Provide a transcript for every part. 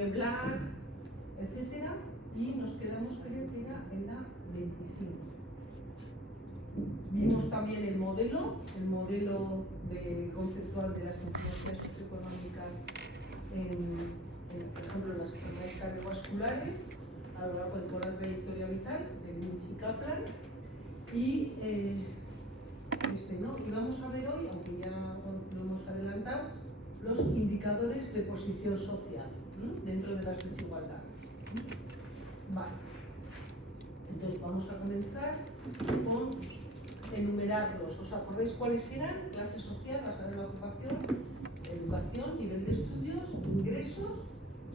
informe Black, etcétera, y nos quedamos, creo que era en la 25. Vimos también el modelo conceptual de las influencias socioeconómicas por ejemplo, en las enfermedades cardiovasculares a lo largo de toda la trayectoria vital de Lynch y Kaplan. Y y vamos a ver hoy, aunque ya lo hemos adelantado, los indicadores de posición social dentro de las desigualdades. Vale. Entonces vamos a comenzar con enumerarlos. ¿Os acordáis cuáles eran? Clase social, basada en la ocupación, educación, nivel de estudios, ingresos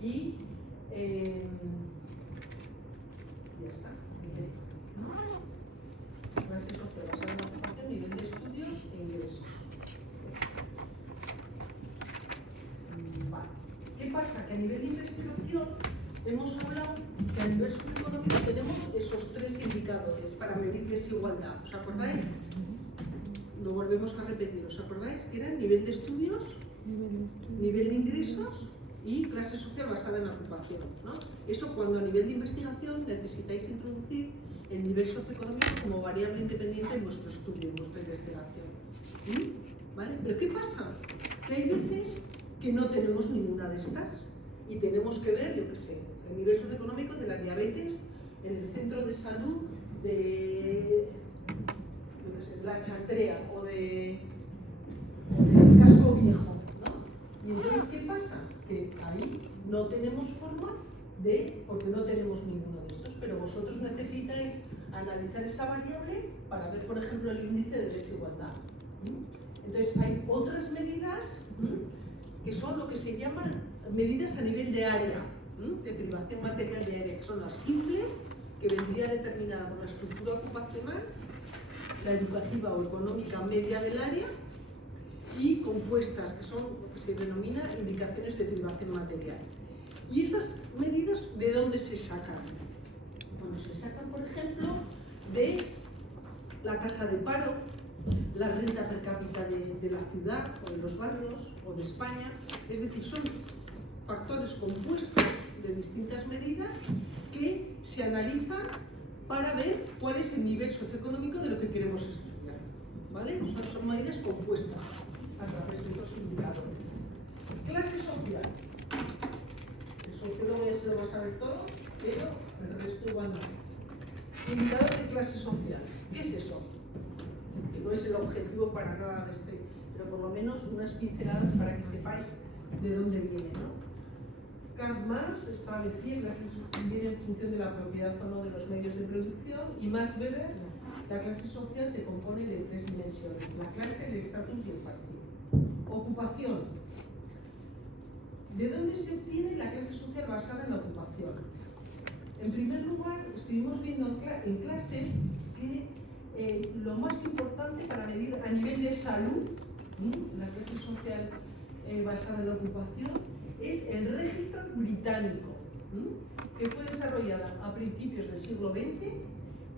y ya está. Clase social, basada en la ocupación, nivel de estudios e ingresos. Vale. ¿Qué pasa? Que a nivel de investigación hemos hablado que a nivel socioeconómico tenemos esos tres indicadores para medir desigualdad. ¿Os acordáis? Lo volvemos a repetir. ¿Os acordáis? Que eran nivel de estudios, nivel de ingresos y clase social basada en la ocupación, ¿no? Eso cuando a nivel de investigación necesitáis introducir el nivel socioeconómico como variable independiente en vuestro estudio, en vuestra investigación. ¿Vale? Pero ¿qué pasa? Que hay veces que no tenemos ninguna de estas y tenemos que ver, yo qué sé, el nivel socioeconómico de la diabetes en el centro de salud de la Chantrea o del Casco Viejo, ¿no? Y entonces, ¿qué pasa? Que ahí no tenemos forma porque no tenemos ninguno de estos, pero vosotros necesitáis analizar esa variable para ver, por ejemplo, el índice de desigualdad. Entonces, hay otras medidas que son lo que se llaman medidas a nivel de área, de privación material de área, que son las simples, que vendría determinada por la estructura ocupacional, la educativa o económica media del área, y compuestas, que son lo que se denomina indicaciones de privación material. ¿Y esas medidas de dónde se sacan? Bueno, se sacan, por ejemplo, de la tasa de paro, la renta per cápita de la ciudad o de los barrios o de España. Es decir, son factores compuestos de distintas medidas que se analizan para ver cuál es el nivel socioeconómico de lo que queremos estudiar. ¿Vale? O sea, son medidas compuestas a través de estos indicadores. Clase social. El sociólogo ya se lo va a saber todo, pero el resto igual no. Indicador de clase social. ¿Qué es eso? Que no es el objetivo para nada de pero por lo menos unas pinceladas para que sepáis de dónde viene, ¿no? Karl Marx establecía que la clase social viene en función de la propiedad o no de los medios de producción, y Max Weber, la clase social se compone de tres dimensiones: la clase, el estatus y el partido. Ocupación. ¿De dónde se obtiene la clase social basada en la ocupación? En primer lugar, estuvimos viendo en clase que lo más importante para medir a nivel de salud la clase social basada en la ocupación es el registro británico, que fue desarrollada a principios del siglo XX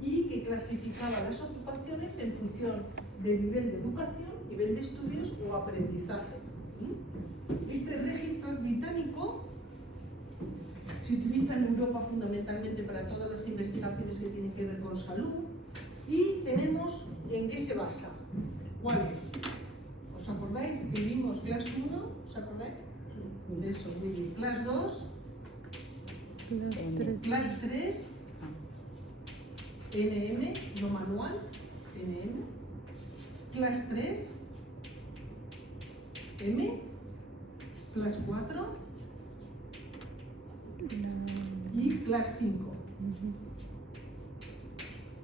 y que clasificaba las ocupaciones en función del nivel de educación, nivel de estudios o aprendizaje. Este registro británico se utiliza en Europa fundamentalmente para todas las investigaciones que tienen que ver con salud. Y tenemos en qué se basa. ¿Cuáles? ¿Os acordáis que vimos class 1? ¿Os acordáis? Sí. De eso, muy bien. Class 2, class 3, NM, no manual, NM, class 3, M, class 4 y class 5.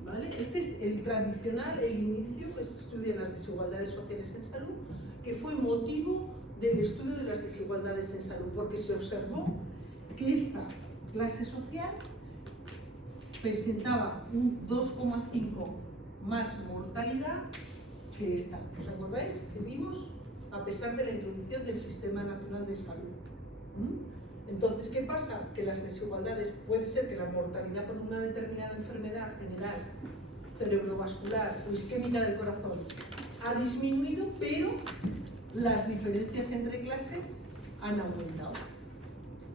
¿Vale? Este es el tradicional, el inicio que se estudia las desigualdades sociales en salud, que fue motivo del estudio de las desigualdades en salud, porque se observó que esta clase social presentaba un 2,5 más mortalidad que esta. ¿Os acordáis? Que vimos a pesar de la introducción del Sistema Nacional de Salud. Entonces, ¿qué pasa? Que las desigualdades, puede ser que la mortalidad por una determinada enfermedad general, cerebrovascular o isquémica del corazón, ha disminuido, pero las diferencias entre clases han aumentado.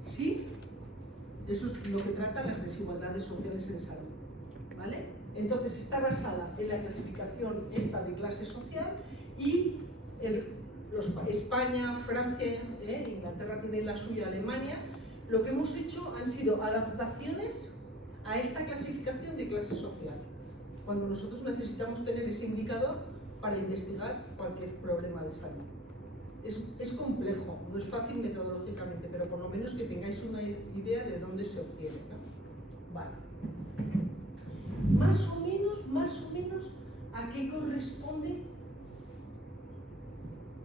¿Sí? Eso es lo que trata las desigualdades sociales en salud, ¿vale? Entonces está basada en la clasificación esta de clase social y España, Francia, Inglaterra tiene la suya, Alemania. Lo que hemos hecho han sido adaptaciones a esta clasificación de clase social, cuando nosotros necesitamos tener ese indicador para investigar cualquier problema de salud. Es complejo, no es fácil metodológicamente, pero por lo menos que tengáis una idea de dónde se obtiene, ¿no? Vale. Más o menos, ¿a qué corresponde?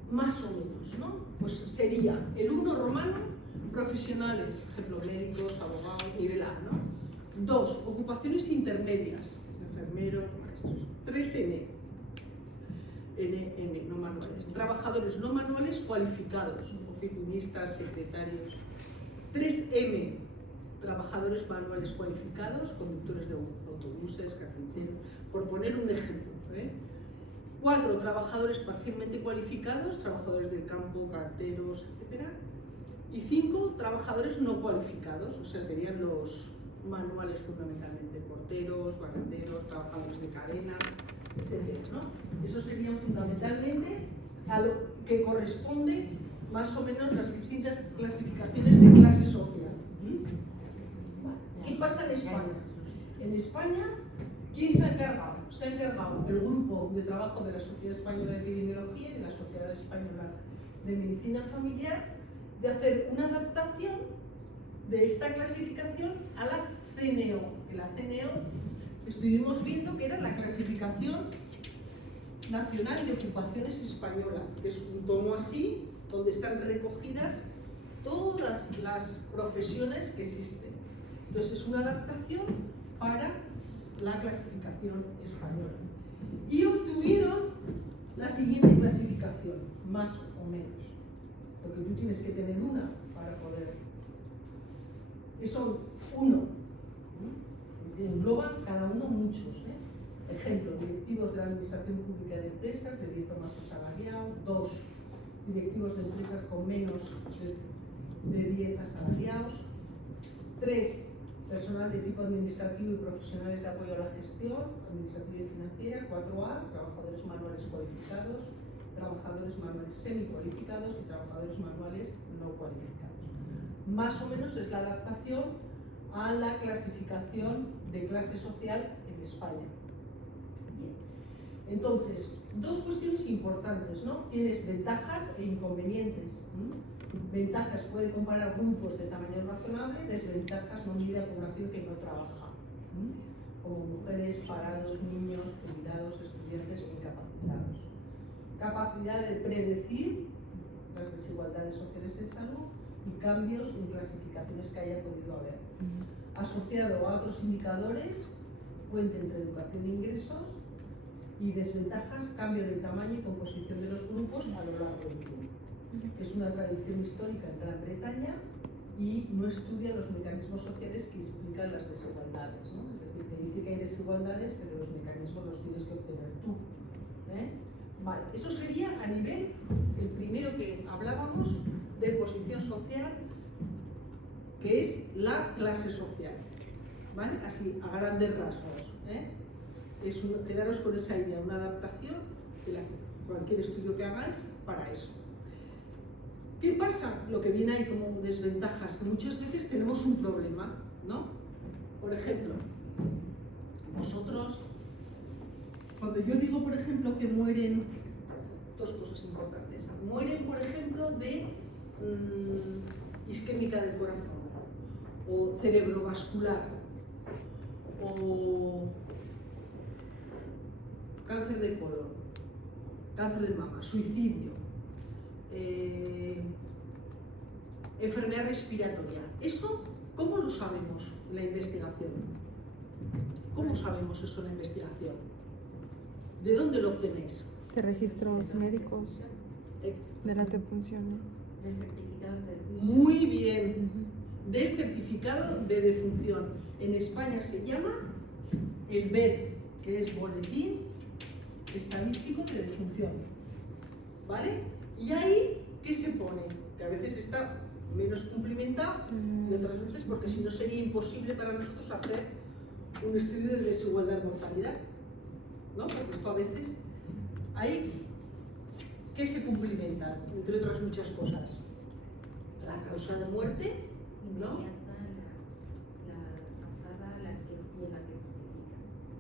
Más o menos, ¿no? Pues sería el 1 romano, profesionales, por ejemplo, médicos, abogados, nivel A, ¿no? 2, ocupaciones intermedias, enfermeros, maestros. 3N, NM, no manuales. Trabajadores no manuales cualificados, oficinistas, secretarios. 3M, trabajadores manuales cualificados, conductores de autobuses, carpinteros, por poner un ejemplo. 4, trabajadores parcialmente cualificados, trabajadores del campo, carteros, etc. Y 5, trabajadores no cualificados, o sea, serían los manuales fundamentalmente, porteros, barrenderos, trabajadores de cadena, etc., ¿no? Eso serían fundamentalmente a lo que corresponde más o menos las distintas clasificaciones de clase social. ¿Qué pasa en España? En España, ¿quién se ha encargado? Se ha encargado el grupo de trabajo de la Sociedad Española de Epidemiología y de la Sociedad Española de Medicina Familiar de hacer una adaptación de esta clasificación a la CNO. Que la CNO estuvimos viendo que era la clasificación nacional de ocupaciones española, que es un tomo así, donde están recogidas todas las profesiones que existen. Entonces es una adaptación para la clasificación española. Y obtuvieron la siguiente clasificación, más o menos, porque tú tienes que tener una para poder. Que son 1, engloban cada uno muchos. Ejemplo, directivos de la Administración Pública de Empresas de 10 o más asalariados. 2, directivos de empresas con menos de 10 asalariados. 3, personal de tipo administrativo y profesionales de apoyo a la gestión, administrativa y financiera. 4A, trabajadores manuales cualificados, trabajadores manuales semicualificados y trabajadores manuales no cualificados. Más o menos es la adaptación a la clasificación de clase social en España. Bien. Entonces, dos cuestiones importantes, ¿no? Tienes ventajas e inconvenientes. Ventajas, puede comparar grupos de tamaño razonable, desventajas, no mide a población que no trabaja, como mujeres, parados, niños, jubilados, estudiantes o incapacitados. Capacidad de predecir las desigualdades sociales en salud y cambios en clasificaciones que haya podido haber. Asociado a otros indicadores, puente entre educación e ingresos, y desventajas, cambio del tamaño y composición de los grupos a lo largo del tiempo. Es una tradición histórica en Gran Bretaña y no estudia los mecanismos sociales que explican las desigualdades, ¿no? Es decir, te dice que hay desigualdades, pero los mecanismos los tienes que obtener tú. Vale, eso sería a nivel, el primero que hablábamos, de posición social, que es la clase social. ¿Vale? Así, a grandes rasgos. Quedaros con esa idea, una adaptación de cualquier estudio que hagáis para eso. ¿Qué pasa? Lo que viene ahí como desventajas, que muchas veces tenemos un problema, ¿no? Por ejemplo, vosotros, cuando yo digo, por ejemplo, que mueren, dos cosas importantes, mueren, por ejemplo, de isquémica del corazón, o cerebrovascular, o cáncer de colon, cáncer de mama, suicidio, enfermedad respiratoria. ¿Eso cómo lo sabemos en la investigación? ¿Cómo sabemos eso en la investigación? ¿De dónde lo obtenéis? De registros médicos, de las defunciones. Muy bien. Del certificado de defunción. En España se llama el BED, que es Boletín Estadístico de Defunción. ¿Vale? Y ahí, ¿qué se pone? Que a veces está menos cumplimentado y y otras veces porque si no sería imposible para nosotros hacer un estudio de desigualdad-mortalidad, ¿no? Porque esto a veces hay que se cumplimentan, entre otras muchas cosas. La causa de muerte, ¿no?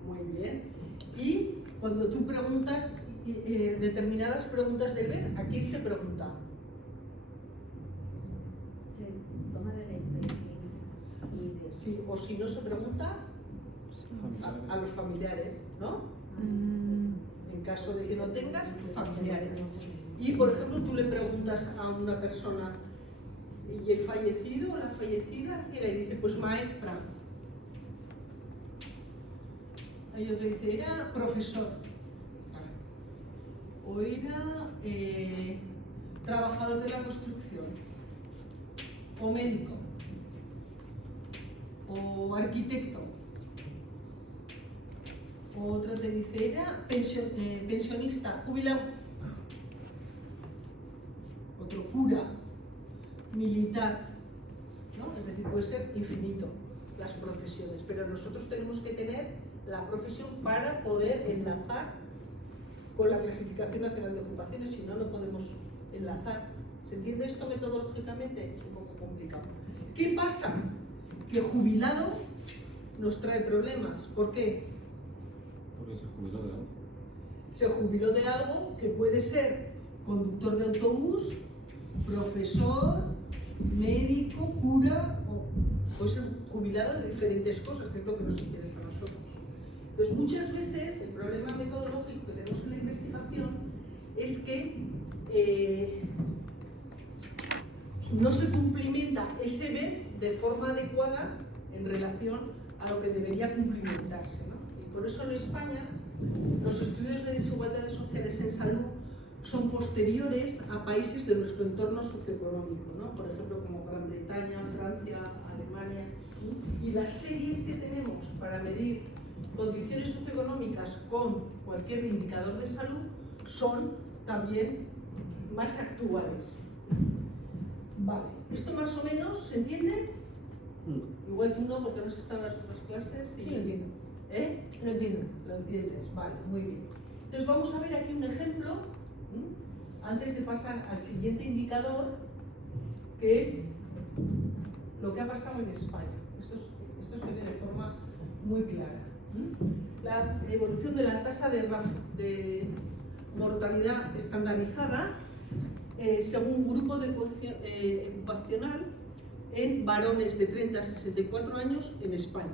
Muy bien. Y cuando tú preguntas determinadas preguntas del ver, aquí se pregunta. Se toma de la historia clínica. Sí, o si no se pregunta a los familiares, ¿no? En caso de que no tengas familiares. Y por ejemplo, tú le preguntas a una persona, ¿y el fallecido o la fallecida era? Y dice, pues maestra. Y otro dice, era profesor. O era trabajador de la construcción. O médico. O arquitecto. O otro te dice, era pensionista, jubilado. Otro cura, militar, ¿no? Es decir, puede ser infinito las profesiones, pero nosotros tenemos que tener la profesión para poder enlazar con la clasificación nacional de ocupaciones, si no, no podemos enlazar. ¿Se entiende esto metodológicamente? Es un poco complicado. ¿Qué pasa? Que jubilado nos trae problemas. ¿Por qué? Porque se jubiló de algo. Se jubiló de algo que puede ser conductor de autobús, profesor, médico, cura, o puede ser jubilado de diferentes cosas, que es lo que nos interesa a nosotros. Entonces, muchas veces el problema metodológico que tenemos en la investigación es que no se cumplimenta ese ver de forma adecuada en relación a lo que debería cumplimentarse, ¿no? Y por eso en España los estudios de desigualdades sociales en salud son posteriores a países de nuestro entorno socioeconómico, ¿no? Por ejemplo, como Gran Bretaña, Francia, Alemania, ¿no? Y las series que tenemos para medir condiciones socioeconómicas con cualquier indicador de salud son también más actuales. Vale, ¿esto más o menos se entiende? Igual tú no, porque no has estado en las otras clases. Sí, lo entiendo. ¿Eh? Lo entiendo. Lo entiendes, vale, muy bien. Entonces vamos a ver aquí un ejemplo, antes de pasar al siguiente indicador, que es lo que ha pasado en España. Esto se ve de forma muy clara. La evolución de la tasa de mortalidad estandarizada según un grupo ocupacional en varones de 30 a 64 años en España.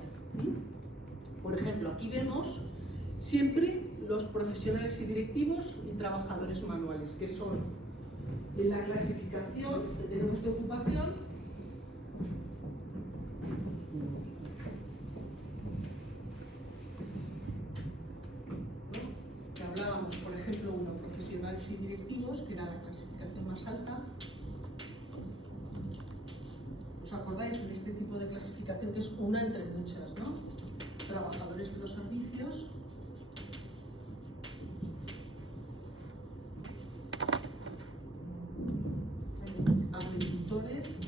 Por ejemplo, aquí vemos siempre los profesionales y directivos y trabajadores manuales, que son en la clasificación que tenemos de ocupación. Que hablábamos, por ejemplo, uno, profesionales y directivos, que era la clasificación más alta. ¿Os acordáis en este tipo de clasificación que es una entre muchas, ¿no? Trabajadores de los servicios, agricultores,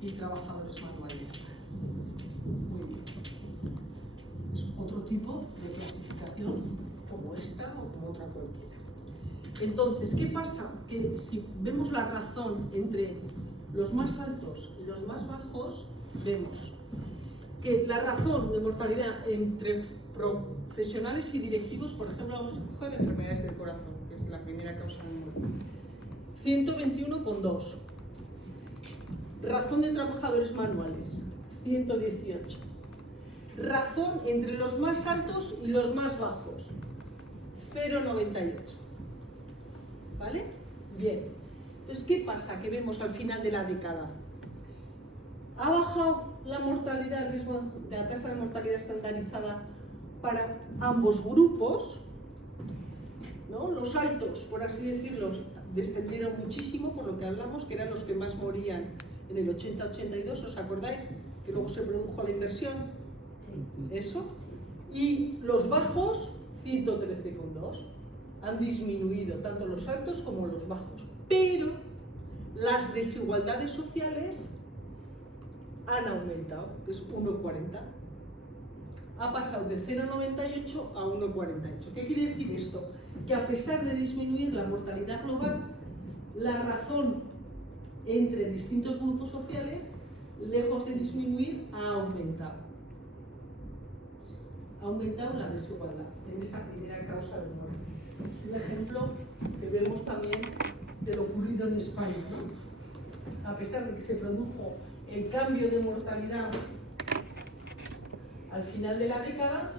y trabajadores manuales. Muy bien. Es otro tipo de clasificación como esta o como otra cualquiera. Entonces, ¿qué pasa? Que si vemos la razón entre los más altos y los más bajos, vemos que la razón de mortalidad entre profesionales y directivos, por ejemplo, vamos a coger enfermedades del corazón, que es la primera causa de muerte, 121,2. Razón de trabajadores manuales, 118. Razón entre los más altos y los más bajos, 0,98. ¿Vale? Bien. Entonces, ¿qué pasa? Que vemos al final de la década. ¿Ha bajado la mortalidad, el riesgo de la tasa de mortalidad estandarizada para ambos grupos? ¿No? Los altos, por así decirlo, descendieron muchísimo, por lo que hablamos, que eran los que más morían en el 80-82, ¿os acordáis? Que luego se produjo la inversión. Sí. Eso. Y los bajos, 113,2. Han disminuido tanto los altos como los bajos. pero las desigualdades sociales han aumentado, que es 1,40. Ha pasado de 0,98 a 1,48. ¿Qué quiere decir esto? Que a pesar de disminuir la mortalidad global, la razón entre distintos grupos sociales, lejos de disminuir, ha aumentado. Ha aumentado la desigualdad en esa primera causa de muerte. Es un ejemplo que vemos también de lo ocurrido en España, ¿no? A pesar de que se produjo el cambio de mortalidad al final de la década,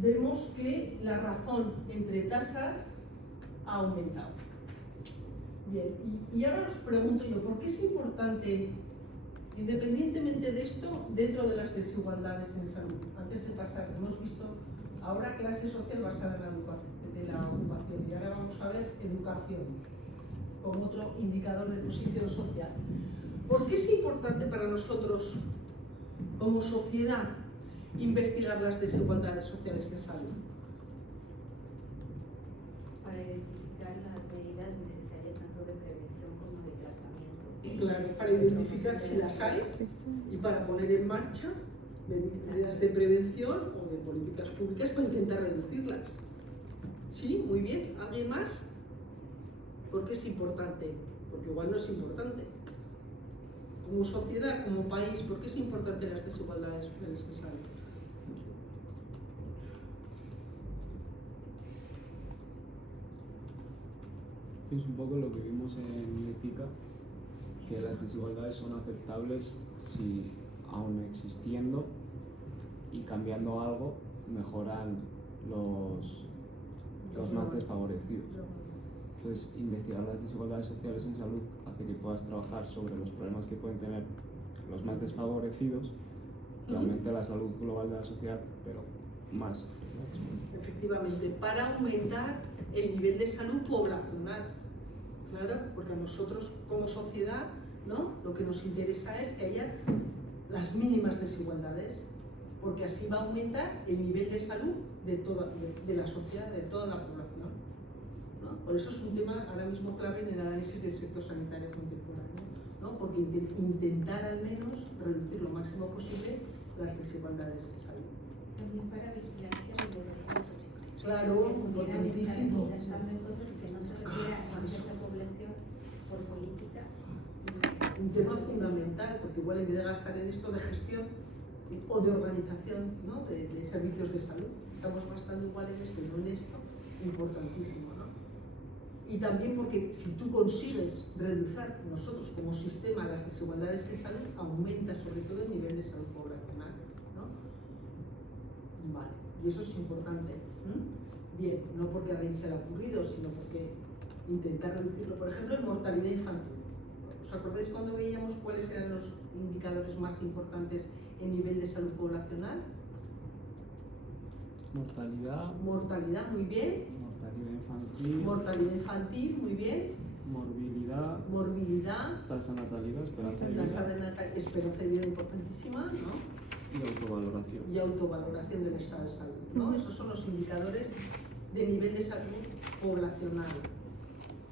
vemos que la razón entre tasas ha aumentado. Bien, y ahora os pregunto yo, ¿por qué es importante, independientemente de esto, dentro de las desigualdades en salud? Antes de pasar, hemos visto ahora clase social basada en la ocupación, y ahora vamos a ver educación como otro indicador de posición social. ¿Por qué es importante para nosotros, como sociedad, investigar las desigualdades sociales en salud? Para identificar las medidas necesarias tanto de prevención como de tratamiento. Claro, para identificar si las hay y para poner en marcha medidas de prevención o de políticas públicas para intentar reducirlas. Sí, muy bien. ¿Alguien más? ¿Por qué es importante? Porque igual no es importante. Como sociedad, como país, ¿por qué es importante las desigualdades sociales en salud? Es un poco lo que vimos en ética, que las desigualdades son aceptables si aún existiendo y cambiando algo mejoran los más desfavorecidos. Entonces, investigar las desigualdades sociales en salud hace que puedas trabajar sobre los problemas que pueden tener los más desfavorecidos, que aumente la salud global de la sociedad, pero más. Efectivamente, para aumentar el nivel de salud poblacional. Claro, porque a nosotros como sociedad, ¿no?, lo que nos interesa es que haya las mínimas desigualdades, porque así va a aumentar el nivel de salud de la sociedad, de toda la población, ¿no? Por eso es un tema ahora mismo clave en el análisis del sector sanitario contemporáneo, ¿no? Porque intentar al menos reducir lo máximo posible las desigualdades en salud. También para vigilancia de los recursos. Claro, importantísimo. Gastando en cosas que no se refiere a cierta población por política. Un tema fundamental, porque igual en vez de gastar en esto de gestión o de organización, ¿no?, de servicios de salud, estamos gastando igual en esto y no en esto, importantísimo, ¿no? Y también porque si tú consigues reducir nosotros como sistema las desigualdades en salud, aumenta sobre todo el nivel de salud poblacional, ¿no? Vale, y eso es importante. Bien, no porque a alguien se le ha ocurrido, sino porque intentar reducirlo. Por ejemplo, en mortalidad infantil. ¿Os acordáis cuando veíamos cuáles eran los indicadores más importantes en nivel de salud poblacional? Mortalidad. Mortalidad, muy bien. Mortalidad infantil. Mortalidad infantil, muy bien. Morbilidad. Morbilidad. Tasa de natalidad, esperanza de Tasa vida. de esperanza de vida importantísima, ¿no? Y autovaloración. Y autovaloración del estado de salud, ¿no? Esos son los indicadores de nivel de salud poblacional.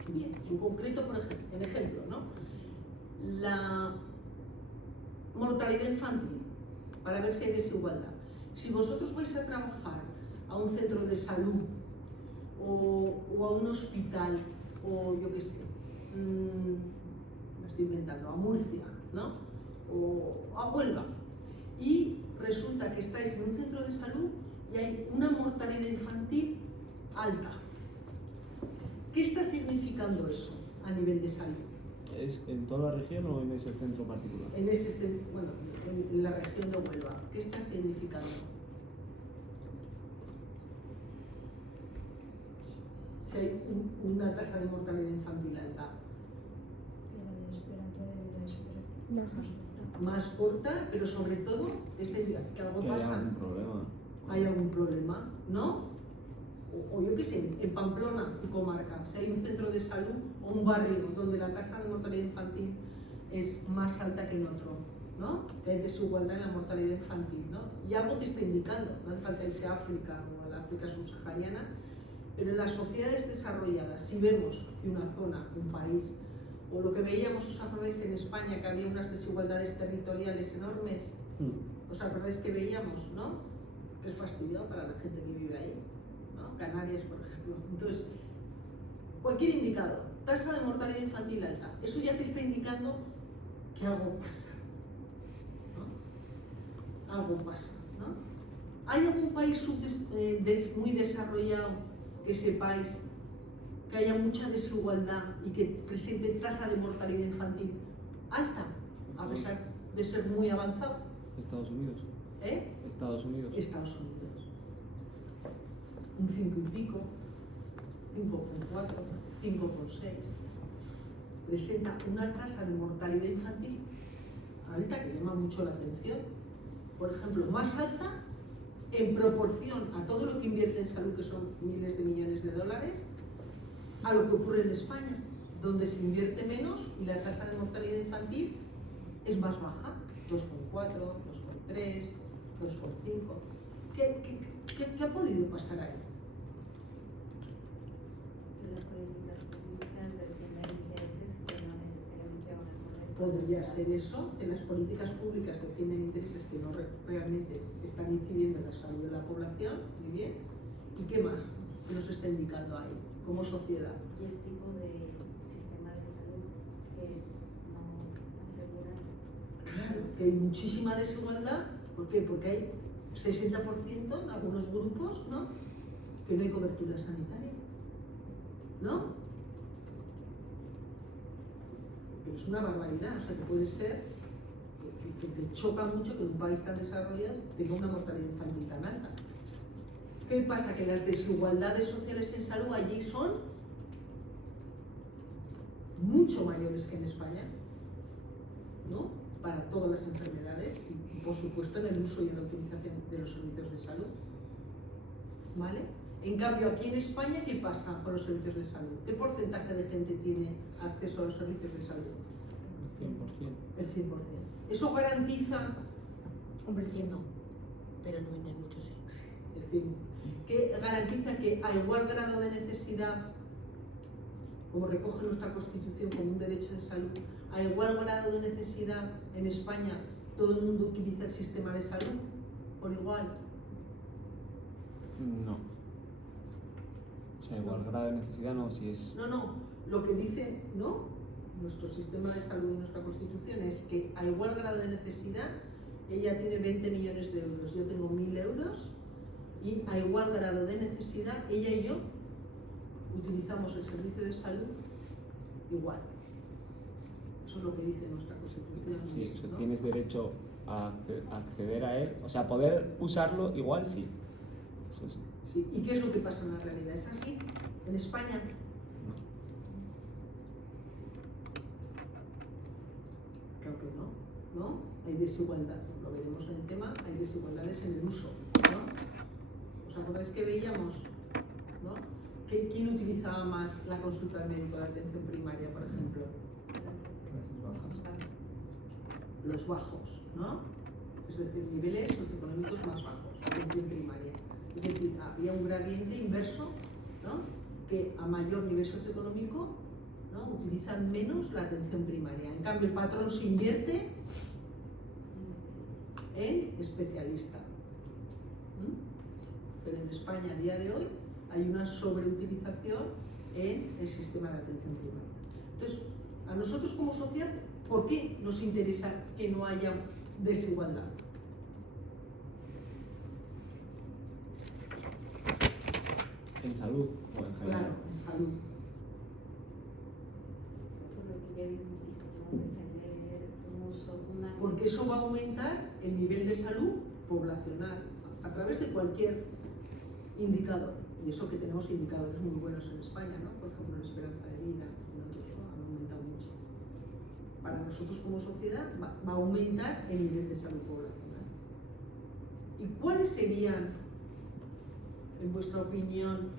Bien, en concreto, por ejemplo, ¿no?, la mortalidad infantil, para ver si hay desigualdad. Si vosotros vais a trabajar a un centro de salud o a un hospital, o yo qué sé, me estoy inventando, a Murcia, ¿no?, o a Huelva, y resulta que estáis en un centro de salud y hay una mortalidad infantil alta. ¿Qué está significando eso a nivel de salud? ¿Es en toda la región o en ese centro particular? En en la región de Huelva, ¿qué está significando? Si hay una tasa de mortalidad infantil alta. Más corta, pero sobre todo, que algo Que pasa. haya algún problema. Hay algún problema, ¿no? O yo qué sé, en Pamplona y comarca, si hay un centro de salud o un barrio donde la tasa de mortalidad infantil es más alta que en otro, ¿no? Que hay desigualdad en la mortalidad infantil, ¿no? Y algo te está indicando, no hace falta irse a África o a la África subsahariana, Pero en las sociedades desarrolladas, si vemos que una zona, un país, o lo que veíamos, ¿os acordáis en España que había unas desigualdades territoriales enormes? ¿Os acordáis que veíamos, no? Es fastidiado para la gente que vive ahí, ¿no? Canarias, por ejemplo. Entonces, cualquier indicador, tasa de mortalidad infantil alta, eso ya te está indicando que algo pasa, ¿no? Algo pasa, ¿no? ¿Hay algún país muy desarrollado que sepáis que haya mucha desigualdad y que presente tasa de mortalidad infantil alta, a pesar de ser muy avanzado? Estados Unidos. Estados Unidos. Estados Unidos. Un 5 y pico, 5,4, 5,6. Presenta una tasa de mortalidad infantil alta que llama mucho la atención. Por ejemplo, más alta en proporción a todo lo que invierte en salud, que son miles de millones de dólares, a lo que ocurre en España, donde se invierte menos y la tasa de mortalidad infantil es más baja, 2,4, 2,3, 2,5. ¿Qué ha podido pasar ahí? Las políticas públicas defienden intereses que no necesariamente van a Podría ser eso, que las políticas públicas defienden intereses que no realmente están incidiendo en la salud de la población, muy bien. ¿Y qué más que nos está indicando ahí, como sociedad? Y el tipo de sistema de salud que no asegura. Claro, que hay muchísima desigualdad. ¿Por qué? Porque hay 60% en algunos grupos, ¿no?, que no hay cobertura sanitaria, ¿no? Pero es una barbaridad, o sea, que puede ser que te choca mucho que en un país tan desarrollado tenga una mortalidad infantil tan alta. ¿Qué pasa? Que las desigualdades sociales en salud allí son mucho mayores que en España, ¿no?, para todas las enfermedades y por supuesto en el uso y en la utilización de los servicios de salud, ¿vale? En cambio, aquí en España, ¿qué pasa con los servicios de salud? ¿Qué porcentaje de gente tiene acceso a los servicios de salud? El 100%. El 100%. ¿Eso garantiza? Hombre, el 100 no, pero el 90 y mucho sí. El 100. ¿Qué garantiza que a igual grado de necesidad, como recoge nuestra Constitución como un derecho de salud, a igual grado de necesidad en España todo el mundo utiliza el sistema de salud por igual? No. O sea, igual grado de necesidad no, si es... No, lo que dice, ¿no?, nuestro sistema de salud y nuestra Constitución es que a igual grado de necesidad, ella tiene 20 millones de euros, yo tengo 1.000 euros, y a igual grado de necesidad, ella y yo utilizamos el servicio de salud igual. Eso es lo que dice nuestra Constitución. Sí, o sea, ¿no? tienes derecho a acceder a él, o sea, poder usarlo igual sí. Eso sí. Sí. ¿Y qué es lo que pasa en la realidad? ¿Es así? ¿En España? Creo que no, ¿no? Hay desigualdad, lo veremos en el tema, hay desigualdades en el uso, ¿no? ¿Os acordáis que veíamos, ¿no?, quién utilizaba más la consulta al médico de atención primaria, por ejemplo? Los bajos, ¿no? Es decir, niveles socioeconómicos más bajos, atención primaria. Es decir, había un gradiente inverso, ¿no?, que a mayor nivel socioeconómico, ¿no?, utilizan menos la atención primaria. En cambio, el patrón se invierte en especialista. Pero en España, a día de hoy, hay una sobreutilización en el sistema de atención primaria. Entonces, a nosotros como sociedad, ¿por qué nos interesa que no haya desigualdad? ¿En salud o en general? Claro, en salud. Por lo que ya vimos, ¿no?, defender un uso, Porque eso va a aumentar el nivel de salud poblacional a través de cualquier indicador. Y eso que tenemos indicadores muy buenos en España, ¿no? Por ejemplo, la esperanza de vida, en otros, ¿no?, han aumentado mucho. Para nosotros como sociedad va a aumentar el nivel de salud poblacional. ¿Y cuáles serían, en vuestra opinión,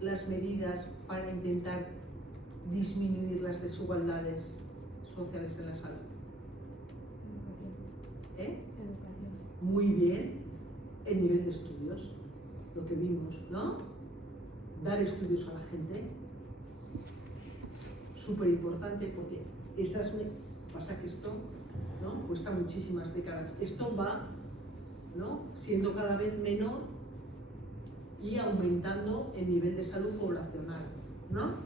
las medidas para intentar disminuir las desigualdades sociales en la salud? Educación. ¿Eh? Educación. Muy bien, el nivel de estudios. lo que vimos, ¿no? Dar estudios a la gente, súper importante porque pasa que esto, ¿no? Cuesta muchísimas décadas. Esto va, ¿no? Siendo cada vez menor y aumentando el nivel de salud poblacional, ¿no?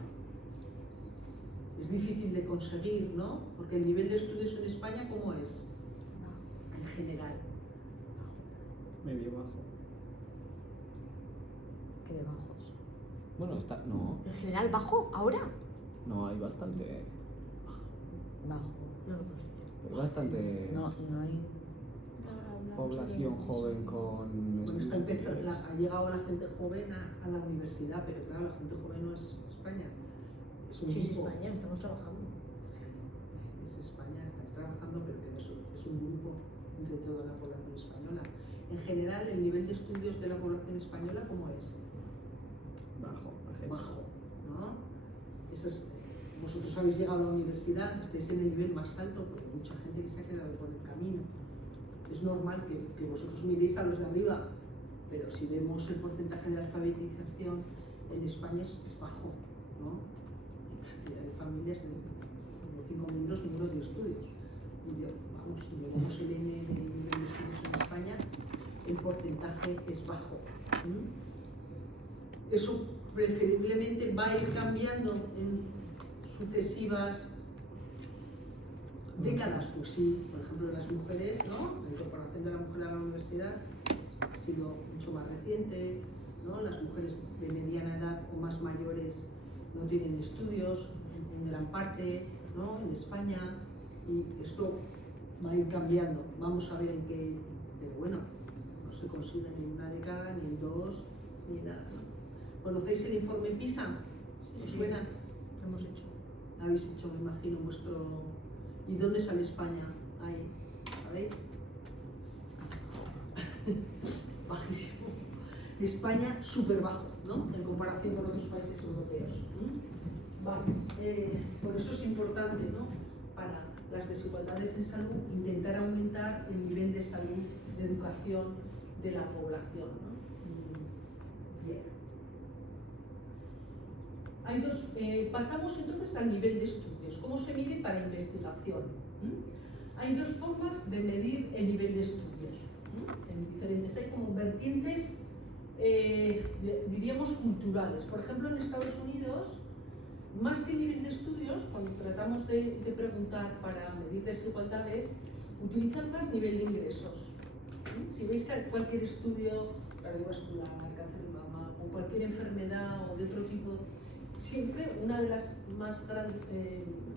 Es difícil de conseguir, ¿no? Porque el nivel de estudios en España, ¿cómo es? En general. Medio bajo. ¿Qué de bajos? Bueno, no, En general, bajo, ahora. no, hay bastante, Bajo, no lo considero. hay bastante No hay. población joven con Bueno, estudios. ha llegado la gente joven a la universidad, pero claro, la gente joven no es España. Es un Sí, es grupo. España, estamos trabajando. Sí, es España, estáis trabajando, pero que no es un grupo entre toda la población española. En general, el nivel de estudios de la población española, ¿cómo es? Bajo, ¿no? Vosotros habéis llegado a la universidad, estáis en el nivel más alto, pero hay mucha gente que se ha quedado por el camino. Es normal que vosotros miréis a los de arriba, pero si vemos el porcentaje de alfabetización en España es bajo, ¿no? En cantidad de familias, de 5 miembros, ninguno tiene estudios. Si vemos el N de nivel de estudios en España, el porcentaje es bajo. Eso preferiblemente va a ir cambiando en sucesivas décadas, pues sí, por ejemplo las mujeres, ¿no? La incorporación de la mujer a la universidad ha sido mucho más reciente, ¿no? Las mujeres de mediana edad o más mayores no tienen estudios en gran parte, ¿no? En España, y esto va a ir cambiando, vamos a ver en qué, pero bueno, no se consigue ni en una década, ni en dos, ni nada, ¿no? ¿Conocéis el informe PISA? ¿Os suena? Lo hemos hecho. Habéis hecho, me imagino, vuestro... ¿Y dónde sale España? Ahí, ¿sabéis? Bajísimo. España súper bajo, ¿no? En comparación con otros países europeos. Vale. Por eso es importante, ¿no? Para las desigualdades en salud, intentar aumentar el nivel de salud, de educación de la población, ¿no? Bien. Pasamos entonces al nivel de estudios. ¿Cómo se mide para investigación? Hay dos formas de medir el nivel de estudios. Diferentes. Hay como vertientes, diríamos, culturales. Por ejemplo, en Estados Unidos, más que nivel de estudios, cuando tratamos de preguntar para medir desigualdades, utilizan más nivel de ingresos. Si veis que cualquier estudio cardiovascular, cáncer de mama o cualquier enfermedad o de otro tipo, siempre una de las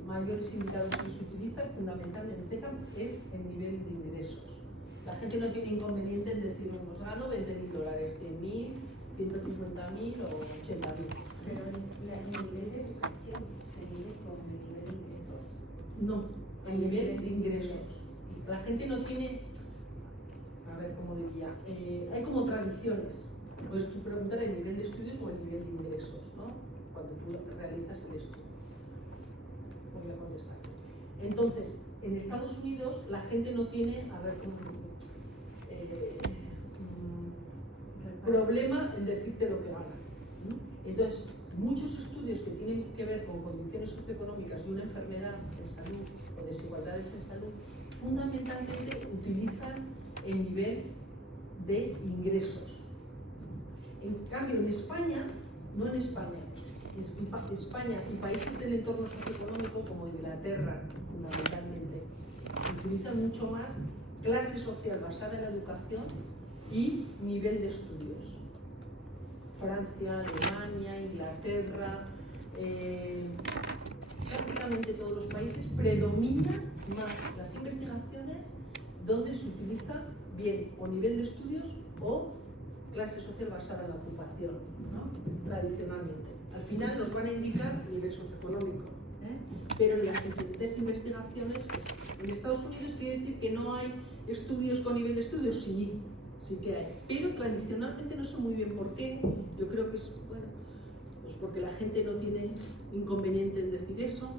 mayores indicadores que se utiliza fundamentalmente es el nivel de ingresos. La gente no tiene inconveniente en decir, pues gano $20.000, 100.000, 150.000 o 80.000. Pero el nivel de educación se mide con el nivel de ingresos. No, el nivel de ingresos. La gente no tiene, a ver cómo diría, hay como tradiciones. Puedes tú preguntar el nivel de estudios o el nivel de ingresos, ¿no? Cuando tú realizas el estudio. Voy a contestar. Entonces, en Estados Unidos la gente no tiene, a ver cómo problema en decirte lo que gana. Entonces, muchos estudios que tienen que ver con condiciones socioeconómicas de una enfermedad de salud o desigualdades en salud, fundamentalmente utilizan el nivel de ingresos. En cambio, en España, no en España, España y países del entorno socioeconómico como Inglaterra, fundamentalmente, utilizan mucho más clase social basada en la educación y nivel de estudios. Francia, Alemania, Inglaterra, prácticamente todos los países predominan más las investigaciones donde se utiliza bien o nivel de estudios o clase social basada en la ocupación, ¿no? Tradicionalmente. Al final nos van a indicar el nivel socioeconómico, pero en las diferentes investigaciones, en Estados Unidos quiere decir que no hay estudios con nivel de estudios, sí que hay, pero tradicionalmente no sé muy bien por qué. Yo creo que es, bueno, pues porque la gente no tiene inconveniente en decir eso.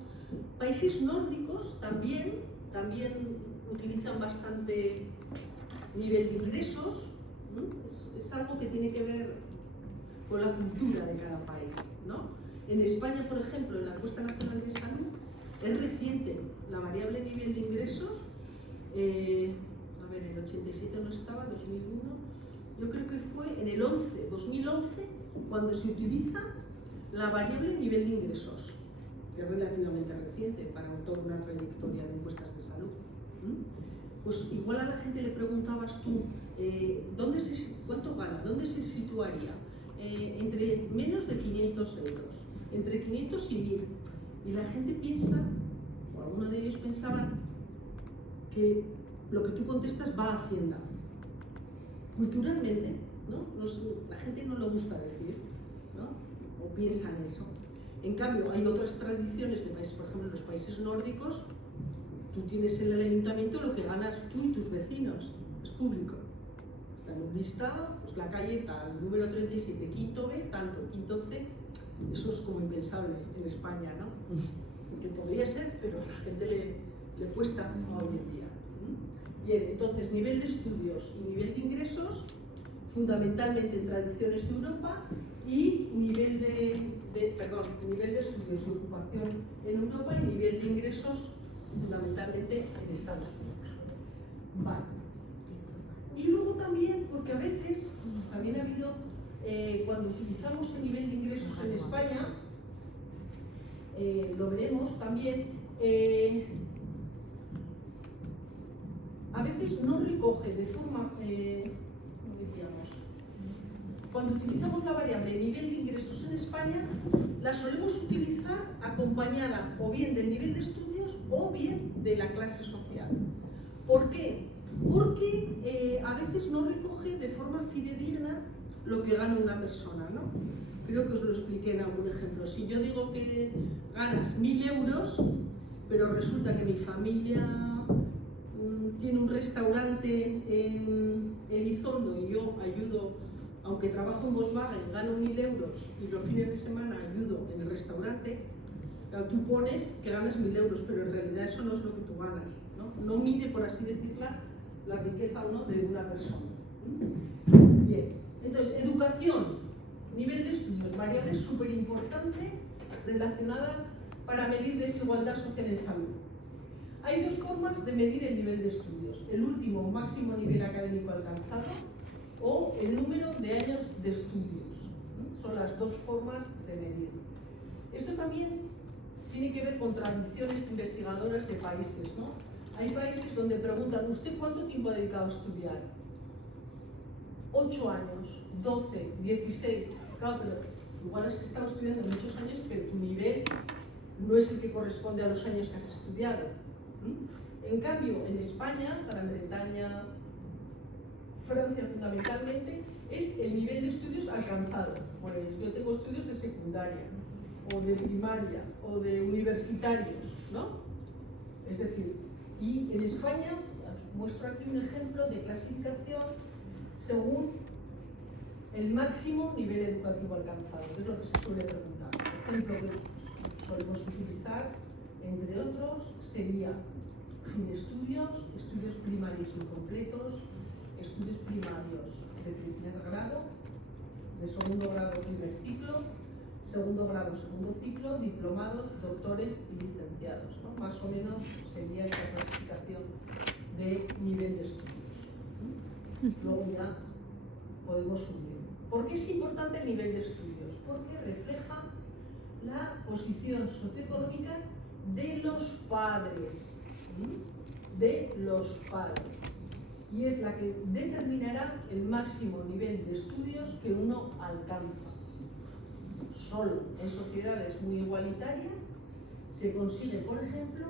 Países nórdicos también utilizan bastante nivel de ingresos, ¿no? Es algo que tiene que ver con la cultura de cada país, ¿no? En España, por ejemplo, en la encuesta nacional de salud, es reciente la variable nivel de ingresos. A ver, en el 87 no estaba, 2001, yo creo que fue en el 2011, cuando se utiliza la variable nivel de ingresos, que es relativamente reciente para toda una trayectoria de encuestas de salud. Pues igual a la gente le preguntabas tú, ¿cuánto gana? ¿Dónde se situaría? Entre menos de 500 euros, entre 500 y 1000. Y la gente piensa, o algunos de ellos pensaban, que lo que tú contestas va a Hacienda. Culturalmente, ¿no? La gente no le gusta decir, ¿no? O piensan eso. En cambio, hay otras tradiciones de países, por ejemplo, en los países nórdicos, tú tienes en el ayuntamiento lo que ganas tú y tus vecinos, es público. Está en un listado, pues la calle tal, número 37, quinto B, tanto, quinto C, eso es como impensable en España, ¿no? Que podría ser, pero a la gente le cuesta hoy en día. Bien, entonces, nivel de estudios y nivel de ingresos, fundamentalmente en tradiciones de Europa, y nivel de estudios y ocupación en Europa y nivel de ingresos fundamentalmente en Estados Unidos. Vale. Y luego también, porque a veces también ha habido, cuando utilizamos el nivel de ingresos en España, lo veremos también, a veces no recoge de forma, cuando utilizamos la variable nivel de ingresos en España, la solemos utilizar acompañada o bien del nivel de estudios o bien de la clase social. ¿Por qué? Porque a veces no recoge de forma fidedigna lo que gana una persona, ¿no? Creo que os lo expliqué en algún ejemplo. Si yo digo que ganas 1000 euros, pero resulta que mi familia tiene un restaurante en Elizondo y yo ayudo, aunque trabajo en Volkswagen, gano 1000 euros y los fines de semana ayudo en el restaurante, tú pones que ganas 1000 euros, pero en realidad eso no es lo que tú ganas, ¿no? No mide, por así decirlo, la riqueza o no de una persona. Bien, entonces, educación, nivel de estudios, variable súper importante relacionada para medir desigualdad social en salud. Hay dos formas de medir el nivel de estudios: el último o máximo nivel académico alcanzado o el número de años de estudios. Son las dos formas de medir. Esto también tiene que ver con tradiciones investigadoras de países, ¿no? Hay países donde preguntan, ¿usted cuánto tiempo ha dedicado a estudiar? 8 años, 12, 16. Claro, pero igual has estado estudiando muchos años, pero tu nivel no es el que corresponde a los años que has estudiado. En cambio, en España, Gran Bretaña, Francia fundamentalmente, es el nivel de estudios alcanzado. Pues yo tengo estudios de secundaria, o de primaria, o de universitarios, ¿no? Es decir, y en España, os muestro aquí un ejemplo de clasificación según el máximo nivel educativo alcanzado, que es lo que se suele preguntar. El ejemplo que podemos utilizar, entre otros, sería sin estudios, estudios primarios incompletos, estudios primarios de primer grado, de segundo grado primer ciclo, segundo grado segundo ciclo, diplomados, doctores y licenciados, ¿no? Más o menos sería esta clasificación de nivel de estudios. Luego ya podemos subir. ¿Por qué es importante el nivel de estudios? Porque refleja la posición socioeconómica de los padres, y es la que determinará el máximo nivel de estudios que uno alcanza. Solo en sociedades muy igualitarias se consigue, por ejemplo,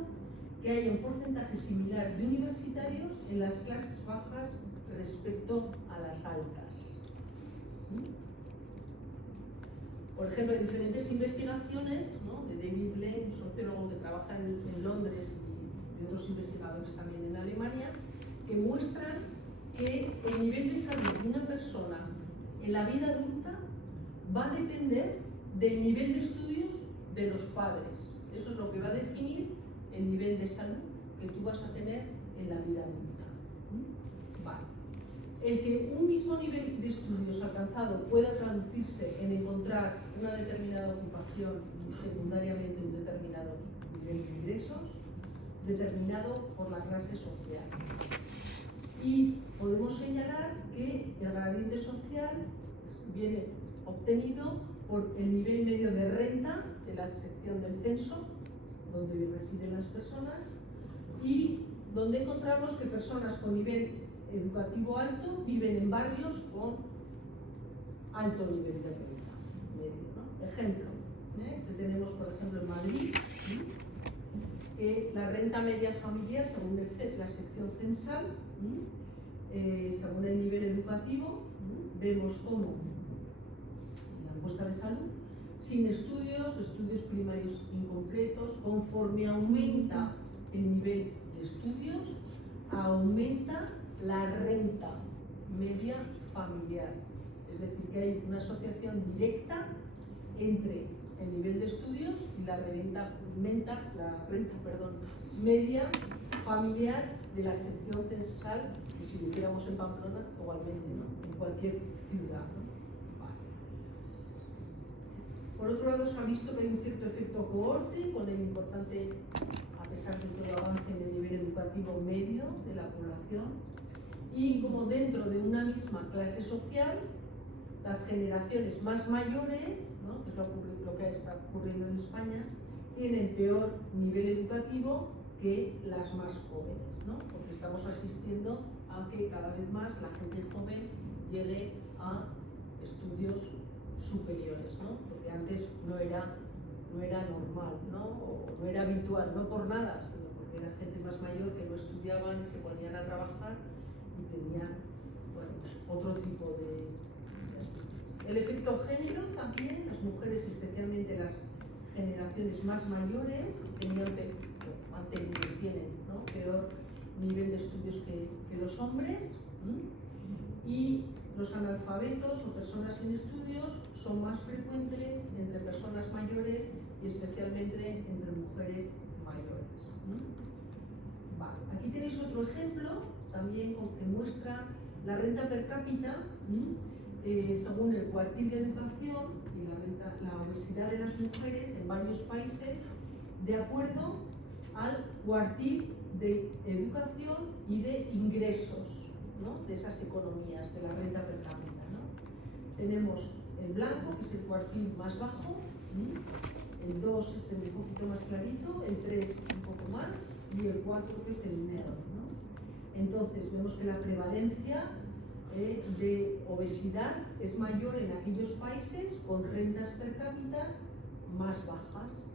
que haya un porcentaje similar de universitarios en las clases bajas respecto a las altas. Por ejemplo, hay diferentes investigaciones, ¿no?, de David Blaine, un sociólogo que trabaja en Londres, y otros investigadores también en Alemania, que muestran que el nivel de salud de una persona en la vida adulta va a depender del nivel de estudios de los padres. Eso es lo que va a definir el nivel de salud que tú vas a tener en la vida adulta. Vale. el que un mismo nivel de estudios alcanzado pueda traducirse en encontrar una determinada ocupación y secundariamente un determinado nivel de ingresos, determinado por la clase social. Y podemos señalar que el gradiente social viene obtenido por el nivel medio de renta de la sección del censo, donde residen las personas, y donde encontramos que personas con nivel educativo alto viven en barrios con alto nivel de renta medio, ¿no? Ejemplo, tenemos por ejemplo en Madrid, la renta media familiar según la sección censal, según el nivel educativo, vemos como en la encuesta de salud, sin estudios, estudios primarios incompletos, conforme aumenta el nivel de estudios, aumenta la renta media familiar. Es decir, que hay una asociación directa entre el nivel de estudios y la renta media familiar de la sección censal, que si lo hiciéramos en Pamplona, igualmente, ¿no? En cualquier ciudad, ¿no? Vale. Por otro lado, se ha visto que hay un cierto efecto cohorte con el importante, a pesar de todo, avance en el nivel educativo medio de la población, y como dentro de una misma clase social, las generaciones más mayores, ¿no? Que es lo que está ocurriendo en España, tienen peor nivel educativo que las más jóvenes, ¿no? Porque estamos asistiendo a que cada vez más la gente joven llegue a estudios superiores, ¿no? Porque antes no era normal, ¿no? O no era habitual, no por nada, sino porque era gente más mayor que no estudiaban y se ponían a trabajar y tenían, bueno, pues otro tipo de estudios. El efecto género también, las mujeres, especialmente las generaciones más mayores, tienen, ¿no? Peor nivel de estudios que los hombres, y los analfabetos o personas sin estudios son más frecuentes entre personas mayores y especialmente entre mujeres mayores. Vale. Aquí tenéis otro ejemplo también que muestra la renta per cápita según el cuartil de educación y la obesidad de las mujeres en varios países de acuerdo al cuartil de educación y de ingresos, ¿no? De esas economías, de la renta per cápita, ¿no? Tenemos el blanco, que es el cuartil más bajo, el 2 un poquito más clarito, el 3 un poco más y el 4 que es el negro, ¿no? Entonces vemos que la prevalencia de obesidad es mayor en aquellos países con rentas per cápita más bajas.